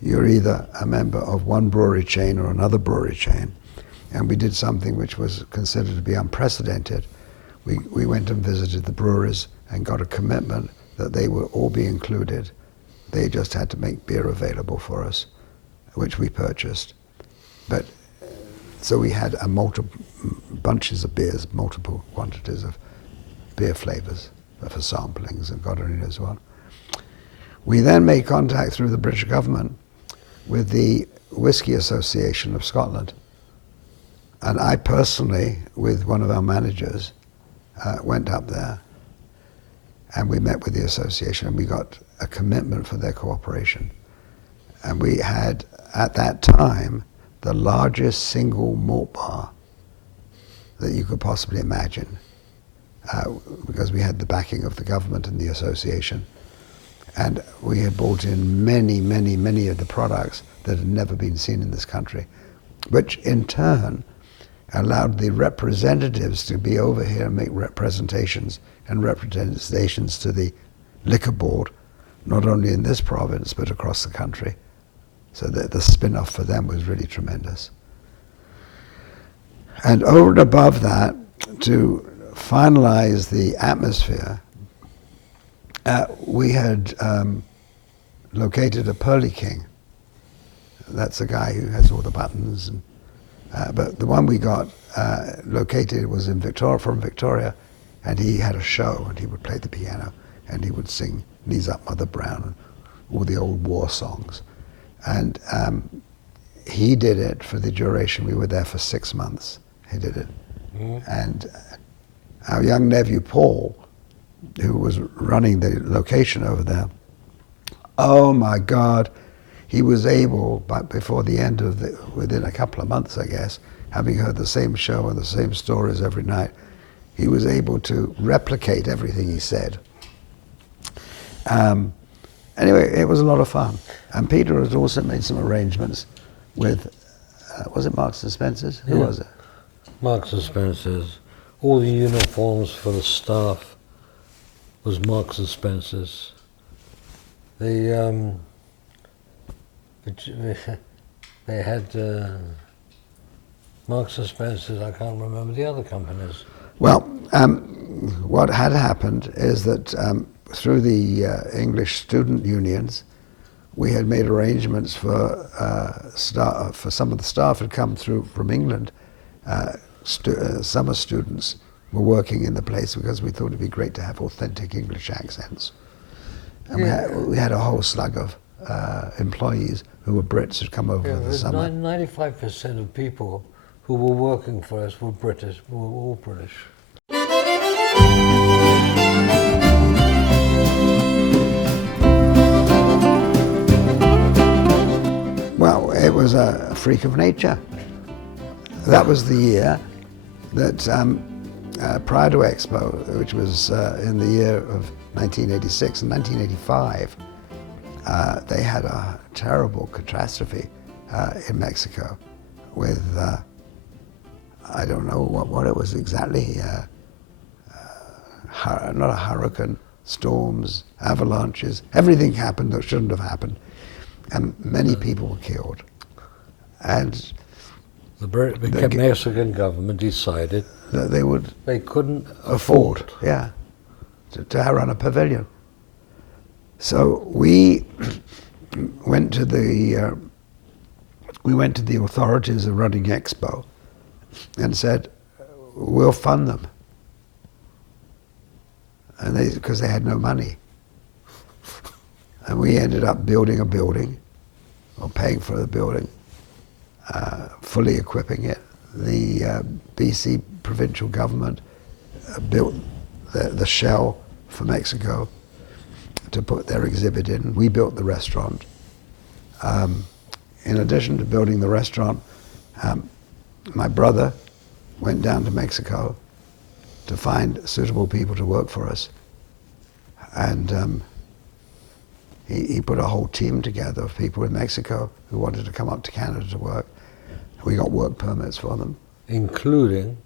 you're either a member of one brewery chain or another brewery chain, and we did something which was considered to be unprecedented. We went and visited the breweries and got a commitment that they will all be included. They just had to make beer available for us, which we purchased. But so we had bunches of beers, multiple quantities of beer flavors for samplings, and God only knows what. We then made contact through the British government with the Whisky Association of Scotland. And I personally, with one of our managers, went up there, and we met with the association, and we got a commitment for their cooperation. And we had, at that time, the largest single malt bar that you could possibly imagine, because we had the backing of the government and the association. And we had brought in many, many, many of the products that had never been seen in this country, which in turn allowed the representatives to be over here and make representations to the liquor board, not only in this province but across the country. So the spin-off for them was really tremendous. And over and above that, to finalize the atmosphere, we had located a Pearly King. That's the guy who has all the buttons. And, but the one we got located was in from Victoria, and he had a show, and he would play the piano, and he would sing Knees Up, Mother Brown, and all the old war songs. And he did it for the duration. We were there for 6 months. He did it. And our young nephew, Paul, who was running the location over there, oh my God, he was able, but before the end of within a couple of months, I guess, having heard the same show and the same stories every night, he was able to replicate everything he said. Anyway, it was a lot of fun. And Peter has also made some arrangements with, was it Marks and Spencer's? Who was it? Marks and Spencer's. All the uniforms for the staff was Marks and Spencer's. They had Marks and Spencer's. I can't remember the other companies. Well, what had happened is that through the English student unions, we had made arrangements for some of the staff had come through from England. Summer students were working in the place because we thought it'd be great to have authentic English accents. And we had a whole slug of employees who were Brits who'd come over for the summer. 95% of people who were working for us were British, were all British. Well, it was a freak of nature. That was the year that prior to Expo, which was in the year of 1986 and 1985, they had a terrible catastrophe in Mexico with, I don't know what it was exactly, not a hurricane, storms, avalanches, everything happened that shouldn't have happened. And many people were killed. And the Mexican government decided that they couldn't afford to run a pavilion. So we went to the authorities of running Expo and said, we'll fund them. And because they had no money. And we ended up building a building, or paying for the building, fully equipping it. The BC provincial government built the shell for Mexico to put their exhibit in. We built the restaurant. In addition to building the restaurant, my brother went down to Mexico to find suitable people to work for us. And he put a whole team together of people in Mexico who wanted to come up to Canada to work. We got work permits for them. Including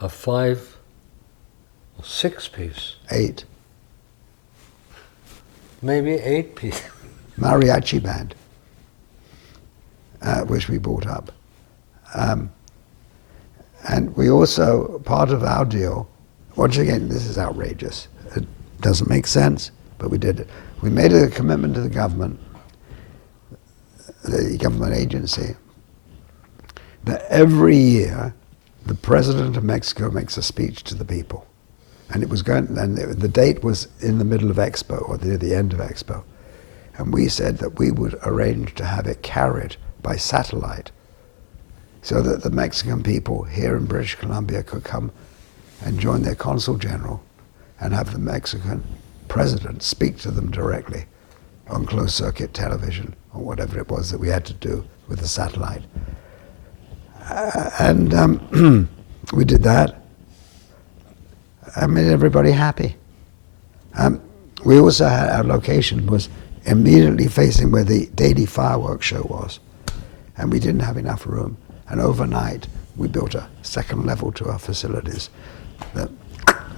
a 5 or 6 piece. 8. Maybe 8 piece. Mariachi band, which we bought up. And we also, part of our deal, once again, this is outrageous. It doesn't make sense, but we did it. We made a commitment to the government agency, that every year the president of Mexico makes a speech to the people. And it was the date was in the middle of Expo, or near the end of Expo. And we said that we would arrange to have it carried by satellite so that the Mexican people here in British Columbia could come and join their consul general and have the Mexican president speak to them directly on closed circuit television or whatever it was that we had to do with the satellite. And we did that. I made everybody happy. We also had, our location was immediately facing where the daily fireworks show was, and we didn't have enough room. And overnight, we built a second level to our facilities that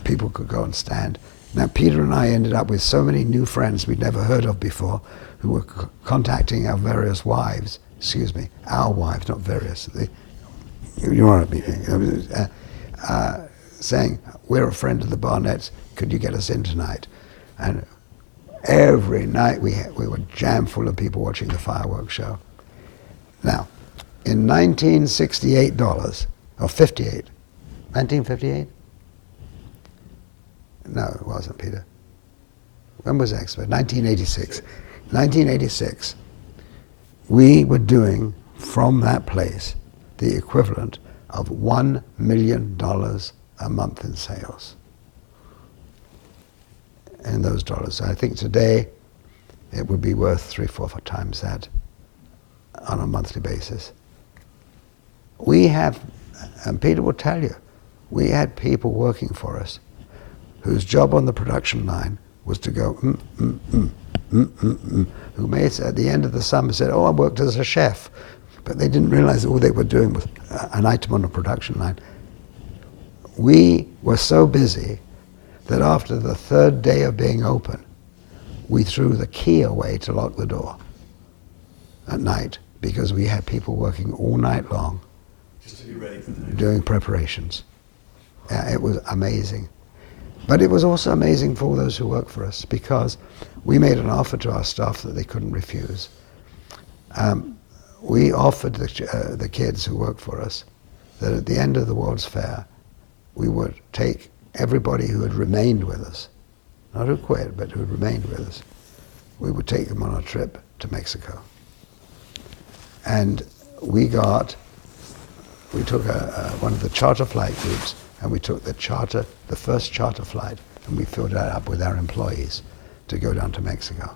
people could go and stand. Now, Peter and I ended up with so many new friends we'd never heard of before who were contacting our various wives, our wives, not various, you know what I mean, saying, we're a friend of the Barnetts, could you get us in tonight? And every night we were jam full of people watching the fireworks show. Now, in 1968 or 58, 1958? No, it wasn't, Peter. When was Expo? 1986. 1986, we were doing from that place the equivalent of $1 million a month in sales. In those dollars. I think today it would be worth 3, 4 times that on a monthly basis. We have, and Peter will tell you, we had people working for us whose job on the production line was to go, who may at the end of the summer said, oh, I worked as a chef. But they didn't realize that all they were doing was an item on a production line. We were so busy that after the third day of being open, we threw the key away to lock the door at night because we had people working all night long Just to be ready for the next. doing preparations. It was amazing. But it was also amazing for all those who work for us because we made an offer to our staff that they couldn't refuse. We offered the kids who work for us that at the end of the World's Fair, we would take everybody who had remained with us, not who quit, but who had remained with us, we would take them on a trip to Mexico. And we took one of the charter flight groups, and we took the first charter flight, and we filled that up with our employees to go down to Mexico.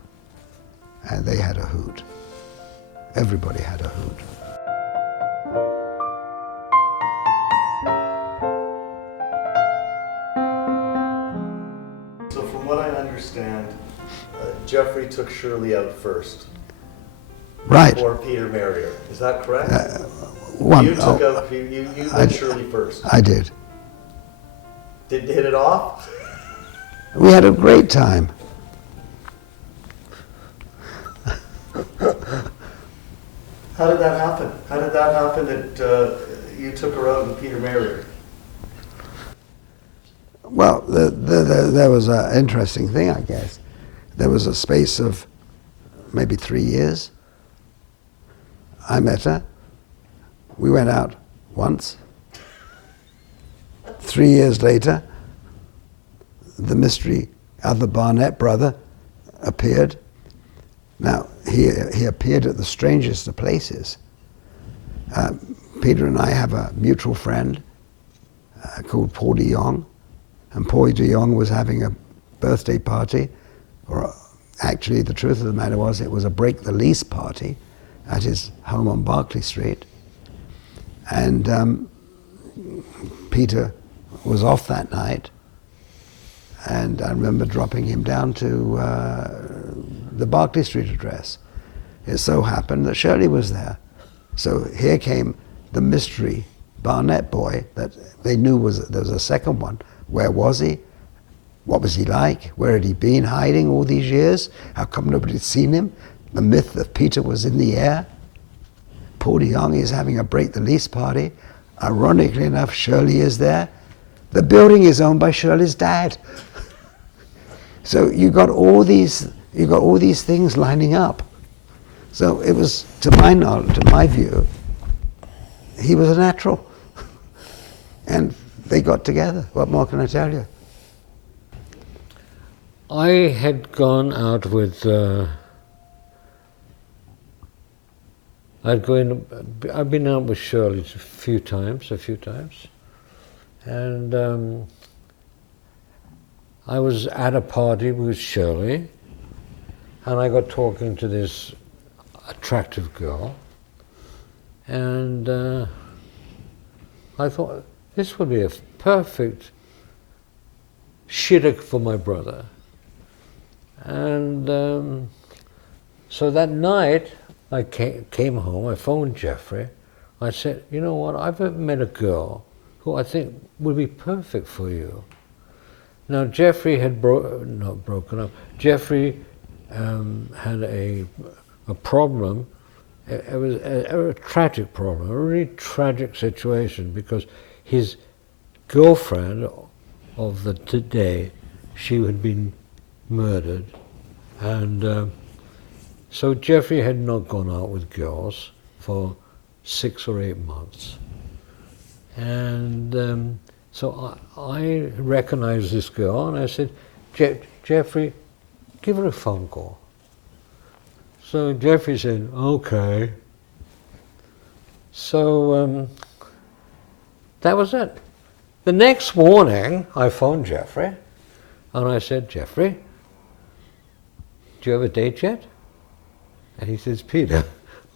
And they had a hoot. Everybody had a hoot. So from what I understand, Jeffrey took Shirley out first. Right. Before Peter married her. Is that correct? You went Shirley first. I did. Did hit it off? We had a great time. How did that happen? How did that happen that you took her out and Peter married her? Well, there was an interesting thing, I guess. There was a space of maybe 3 years. I met her. We went out once. 3 years later, the mystery other Barnett brother appeared. Now, he appeared at the strangest of places. Peter and I have a mutual friend called Paul de Jong, and Paul de Jong was having a birthday party, or actually the truth of the matter was it was a break the lease party at his home on Berkeley Street. And Peter was off that night, and I remember dropping him down to the Berkeley Street address. It so happened that Shirley was there. So here came the mystery Barnett boy that they knew there was a second one. Where was he? What was he like? Where had he been hiding all these years? How come nobody had seen him? The myth that Peter was in the air. Paul de Jong is having a break the lease party. Ironically enough, Shirley is there. The building is owned by Shirley's dad. So you got all these things lining up. So it was, to my knowledge, to my view, he was a natural. And they got together. What more can I tell you? I had gone out with, I've been out with Shirley a few times, and I was at a party with Shirley, and I got talking to this attractive girl, and I thought, this would be a perfect shidduch for my brother. And so that night, I came home, I phoned Jeffrey. I said, you know what, I've met a girl who I think would be perfect for you. Now, Jeffrey had not broken up. Jeffrey had a problem. It was a tragic problem, a really tragic situation, because his girlfriend of the day, she had been murdered, and so Jeffrey had not gone out with girls for 6 or 8 months, and so I recognized this girl, and I said, Jeffrey, give her a phone call. So Jeffrey said, okay. So that was it. The next morning, I phoned Jeffrey, and I said, Jeffrey, do you have a date yet? And he says, Peter,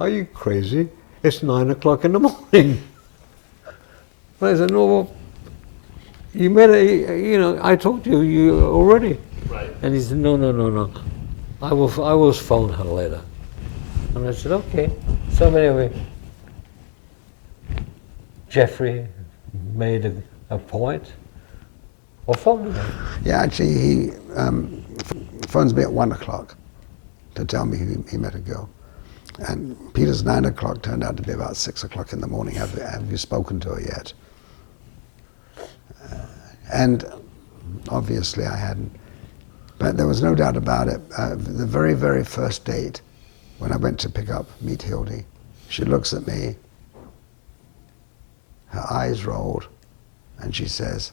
are you crazy? It's 9 o'clock in the morning. And I said, no, well, you met I told you already. Right. And he said, no. I will phone her later. And I said, okay. So anyway, Jeffrey made a point, or phoned me. Yeah, actually, he phones me at 1 o'clock to tell me he met a girl. And Peter's 9 o'clock turned out to be about 6 o'clock in the morning. Have you spoken to her yet? And obviously I hadn't. But there was no doubt about it. The very, very first date, when I went to meet Hildy, she looks at me, her eyes rolled, and she says,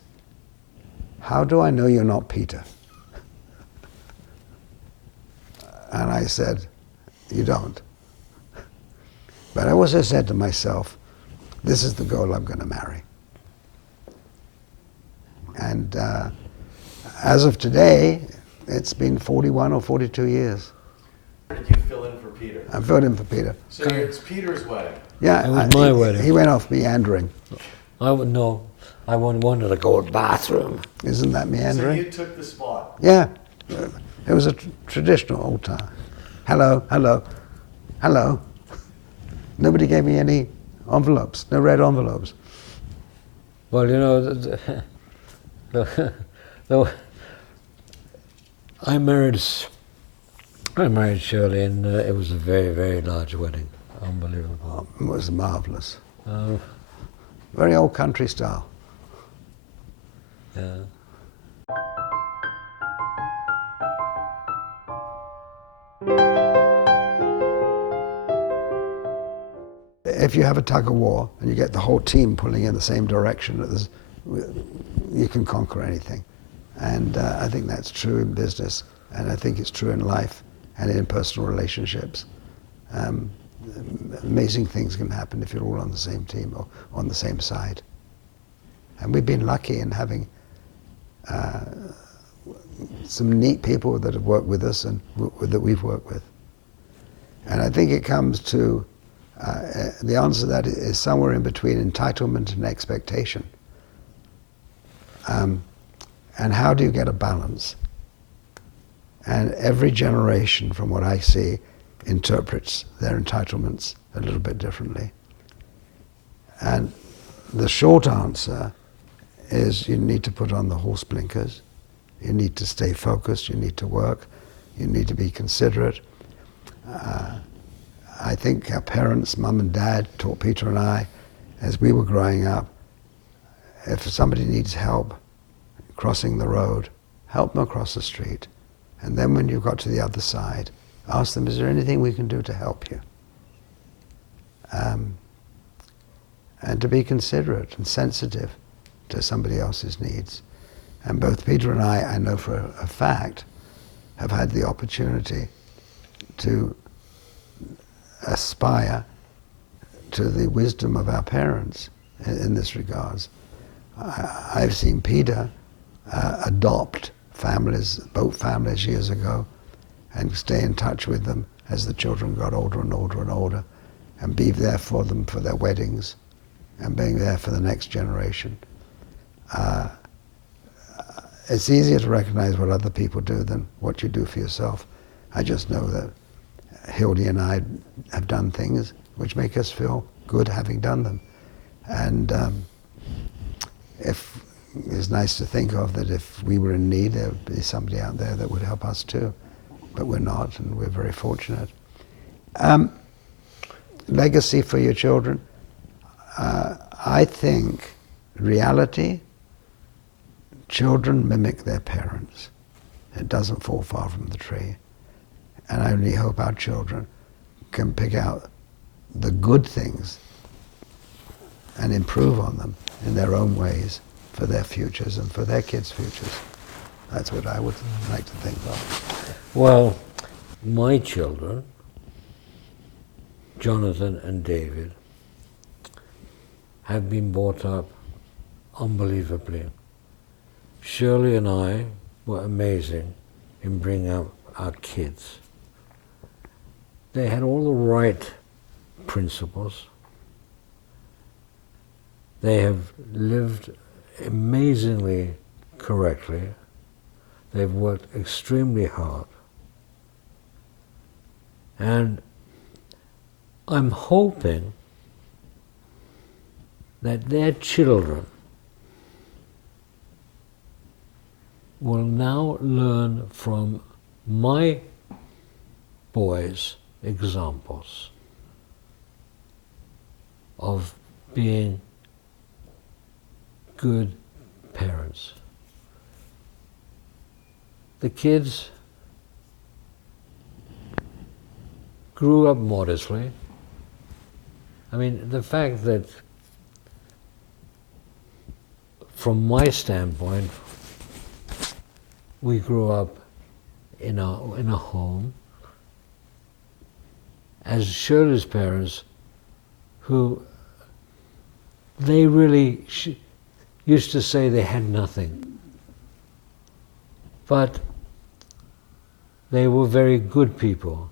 how do I know you're not Peter? And I said, you don't. But I also said to myself, this is the girl I'm going to marry. And as of today, it's been 41 or 42 years. Did you fill in for Peter? I filled in for Peter. So it's Peter's wedding. Yeah, It was my wedding. He went off meandering. I wanted to go to the bathroom. Isn't that So meandering? you took the spot. Yeah, it was a traditional old time. Hello, hello, hello. Nobody gave me any envelopes, no red envelopes. Well, you know, I married Shirley, and it was a very, very large wedding. Unbelievable. It was marvelous. Uh, Very old country style. yeah. If you have a tug of war and you get the whole team pulling in the same direction, you can conquer anything. And I think that's true in business, and I think it's true in life and in personal relationships. Amazing things can happen if you're all on the same team or on the same side. And we've been lucky in having some neat people that have worked with us and that we've worked with. And I think it comes to, the answer to that is somewhere in between entitlement and expectation. And how do you get a balance? And every generation, from what I see, interprets their entitlements a little bit differently. And the short answer is you need to put on the horse blinkers, you need to stay focused, you need to work, you need to be considerate. I think our parents, Mum and Dad, taught Peter and I, as we were growing up, if somebody needs help crossing the road, help them across the street. And then when you've got to the other side, ask them, is there anything we can do to help you? And to be considerate and sensitive to somebody else's needs. And both Peter and I know for a fact, have had the opportunity to aspire to the wisdom of our parents in this regards. I've seen Peter adopt families, boat families years ago, and stay in touch with them as the children got older and older and older, and be there for them for their weddings, and being there for the next generation. It's easier to recognize what other people do than what you do for yourself. I just know that Hildy and I have done things which make us feel good having done them. And if it's nice to think of that if we were in need, there would be somebody out there that would help us too. But we're not, and we're very fortunate. Legacy for your children. I think reality, children mimic their parents. It doesn't fall far from the tree. And I only hope our children can pick out the good things and improve on them in their own ways for their futures and for their kids' futures. That's what I would like to think of. Well, my children, Jonathan and David, have been brought up unbelievably. Shirley and I were amazing in bringing up our kids. They had all the right principles. They have lived amazingly correctly. They've worked extremely hard. And I'm hoping that their children will now learn from my boys' examples of being good parents. The kids grew up modestly. I mean, the fact that, from my standpoint, we grew up in a home as Shirley's parents, who they really used to say they had nothing. But they were very good people.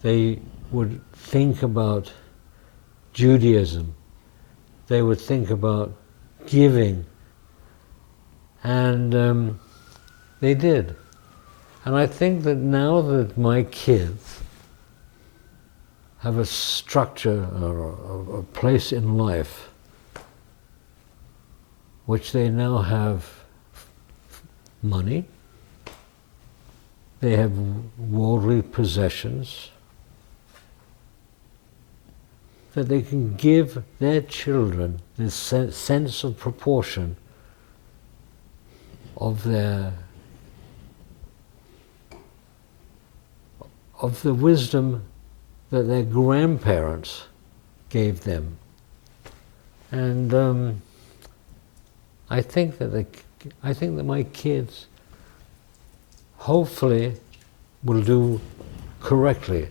They would think about Judaism. They would think about giving. And they did. And I think that now that my kids have a structure or a place in life which they now have money, they have worldly possessions, that they can give their children this sense of proportion of the wisdom that their grandparents gave them. And I think that my kids hopefully will do correctly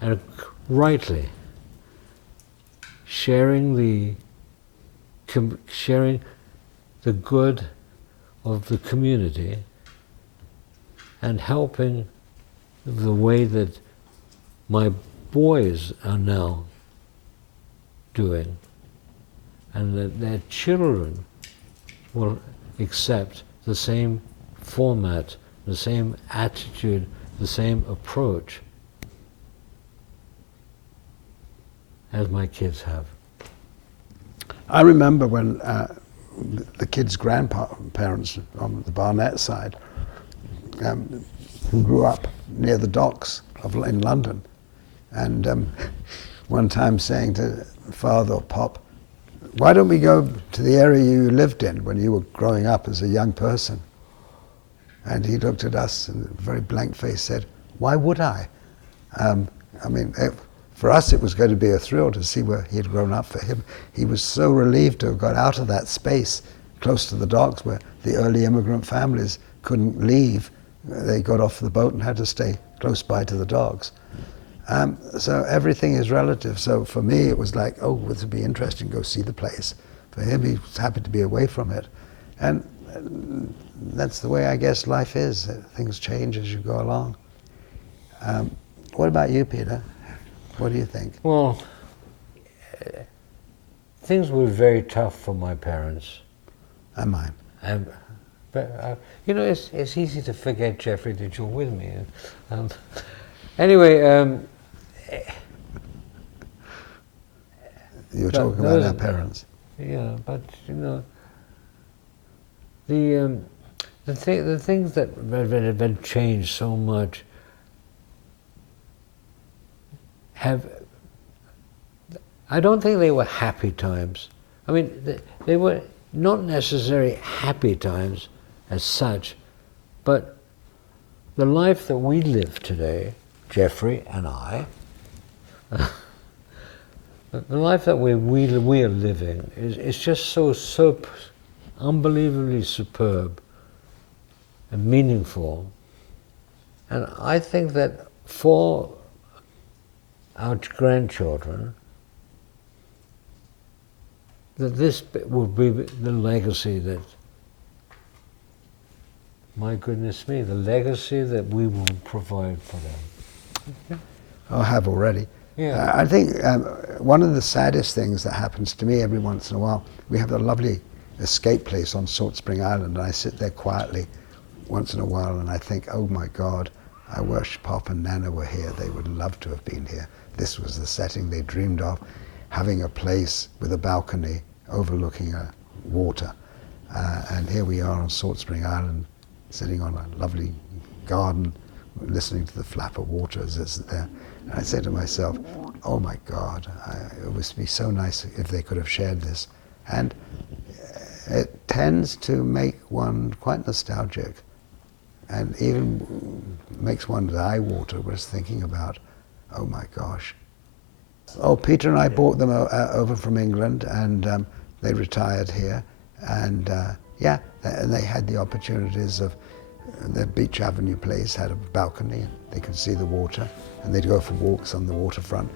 and rightly, sharing the good of the community and helping the way that my boys are now doing, and that their children will accept the same format, the same attitude, the same approach as my kids have. I remember when the kids' grandparents on the Barnett side, who grew up near the docks in London, and one time saying to Father or Pop, why don't we go to the area you lived in when you were growing up as a young person? And he looked at us and a very blank face said, why would I? I mean, for us it was going to be a thrill to see where he had grown up. For him, he was so relieved to have got out of that space close to the docks where the early immigrant families couldn't leave. They got off the boat and had to stay close by to the docks. So everything is relative. So for me, it was like, oh, this would be interesting, go see the place. For him, he was happy to be away from it. And that's the way I guess life is. Things change as you go along. What about you, Peter? What do you think? Well, things were very tough for my parents. And mine. But you know, it's easy to forget, Jeffrey, that you're with me. Anyway, You're But talking about those- our parents. Yeah, but you know, the things that have changed so much have. I don't think they were happy times. I mean, they were not necessarily happy times as such, but the life that we live today, Jeffrey and I, the life that we are living is just so unbelievably superb and meaningful. And I think that for our grandchildren, that this will be the legacy that, my goodness me, the legacy that we will provide for them. I have already. Yeah. I think one of the saddest things that happens to me every once in a while, we have a lovely escape place on Salt Spring Island, and I sit there quietly once in a while and I think, oh my God, I wish Pop and Nana were here. They would love to have been here. This was the setting they dreamed of, having a place with a balcony overlooking water. And here we are on Salt Spring Island, sitting on a lovely garden, listening to the flap of water as it's there. And I said to myself, oh my God, it would be so nice if they could have shared this. And it tends to make one quite nostalgic, and even makes one's eye water was thinking about, oh my gosh. Oh, Peter and I brought them over from England, and they retired here, and yeah, and they had the opportunities of, the Beach Avenue place had a balcony, and they could see the water, and they'd go for walks on the waterfront.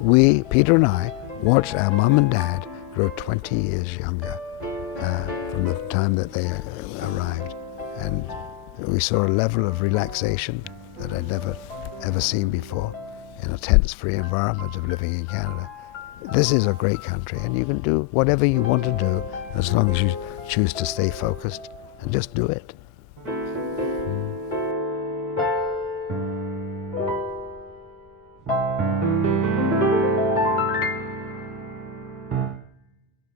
We, Peter and I, watched our mum and dad grow 20 years younger from the time that they arrived, and we saw a level of relaxation that I'd never ever seen before in a tense-free environment of living in Canada. This is a great country, and you can do whatever you want to do as long as you choose to stay focused and just do it.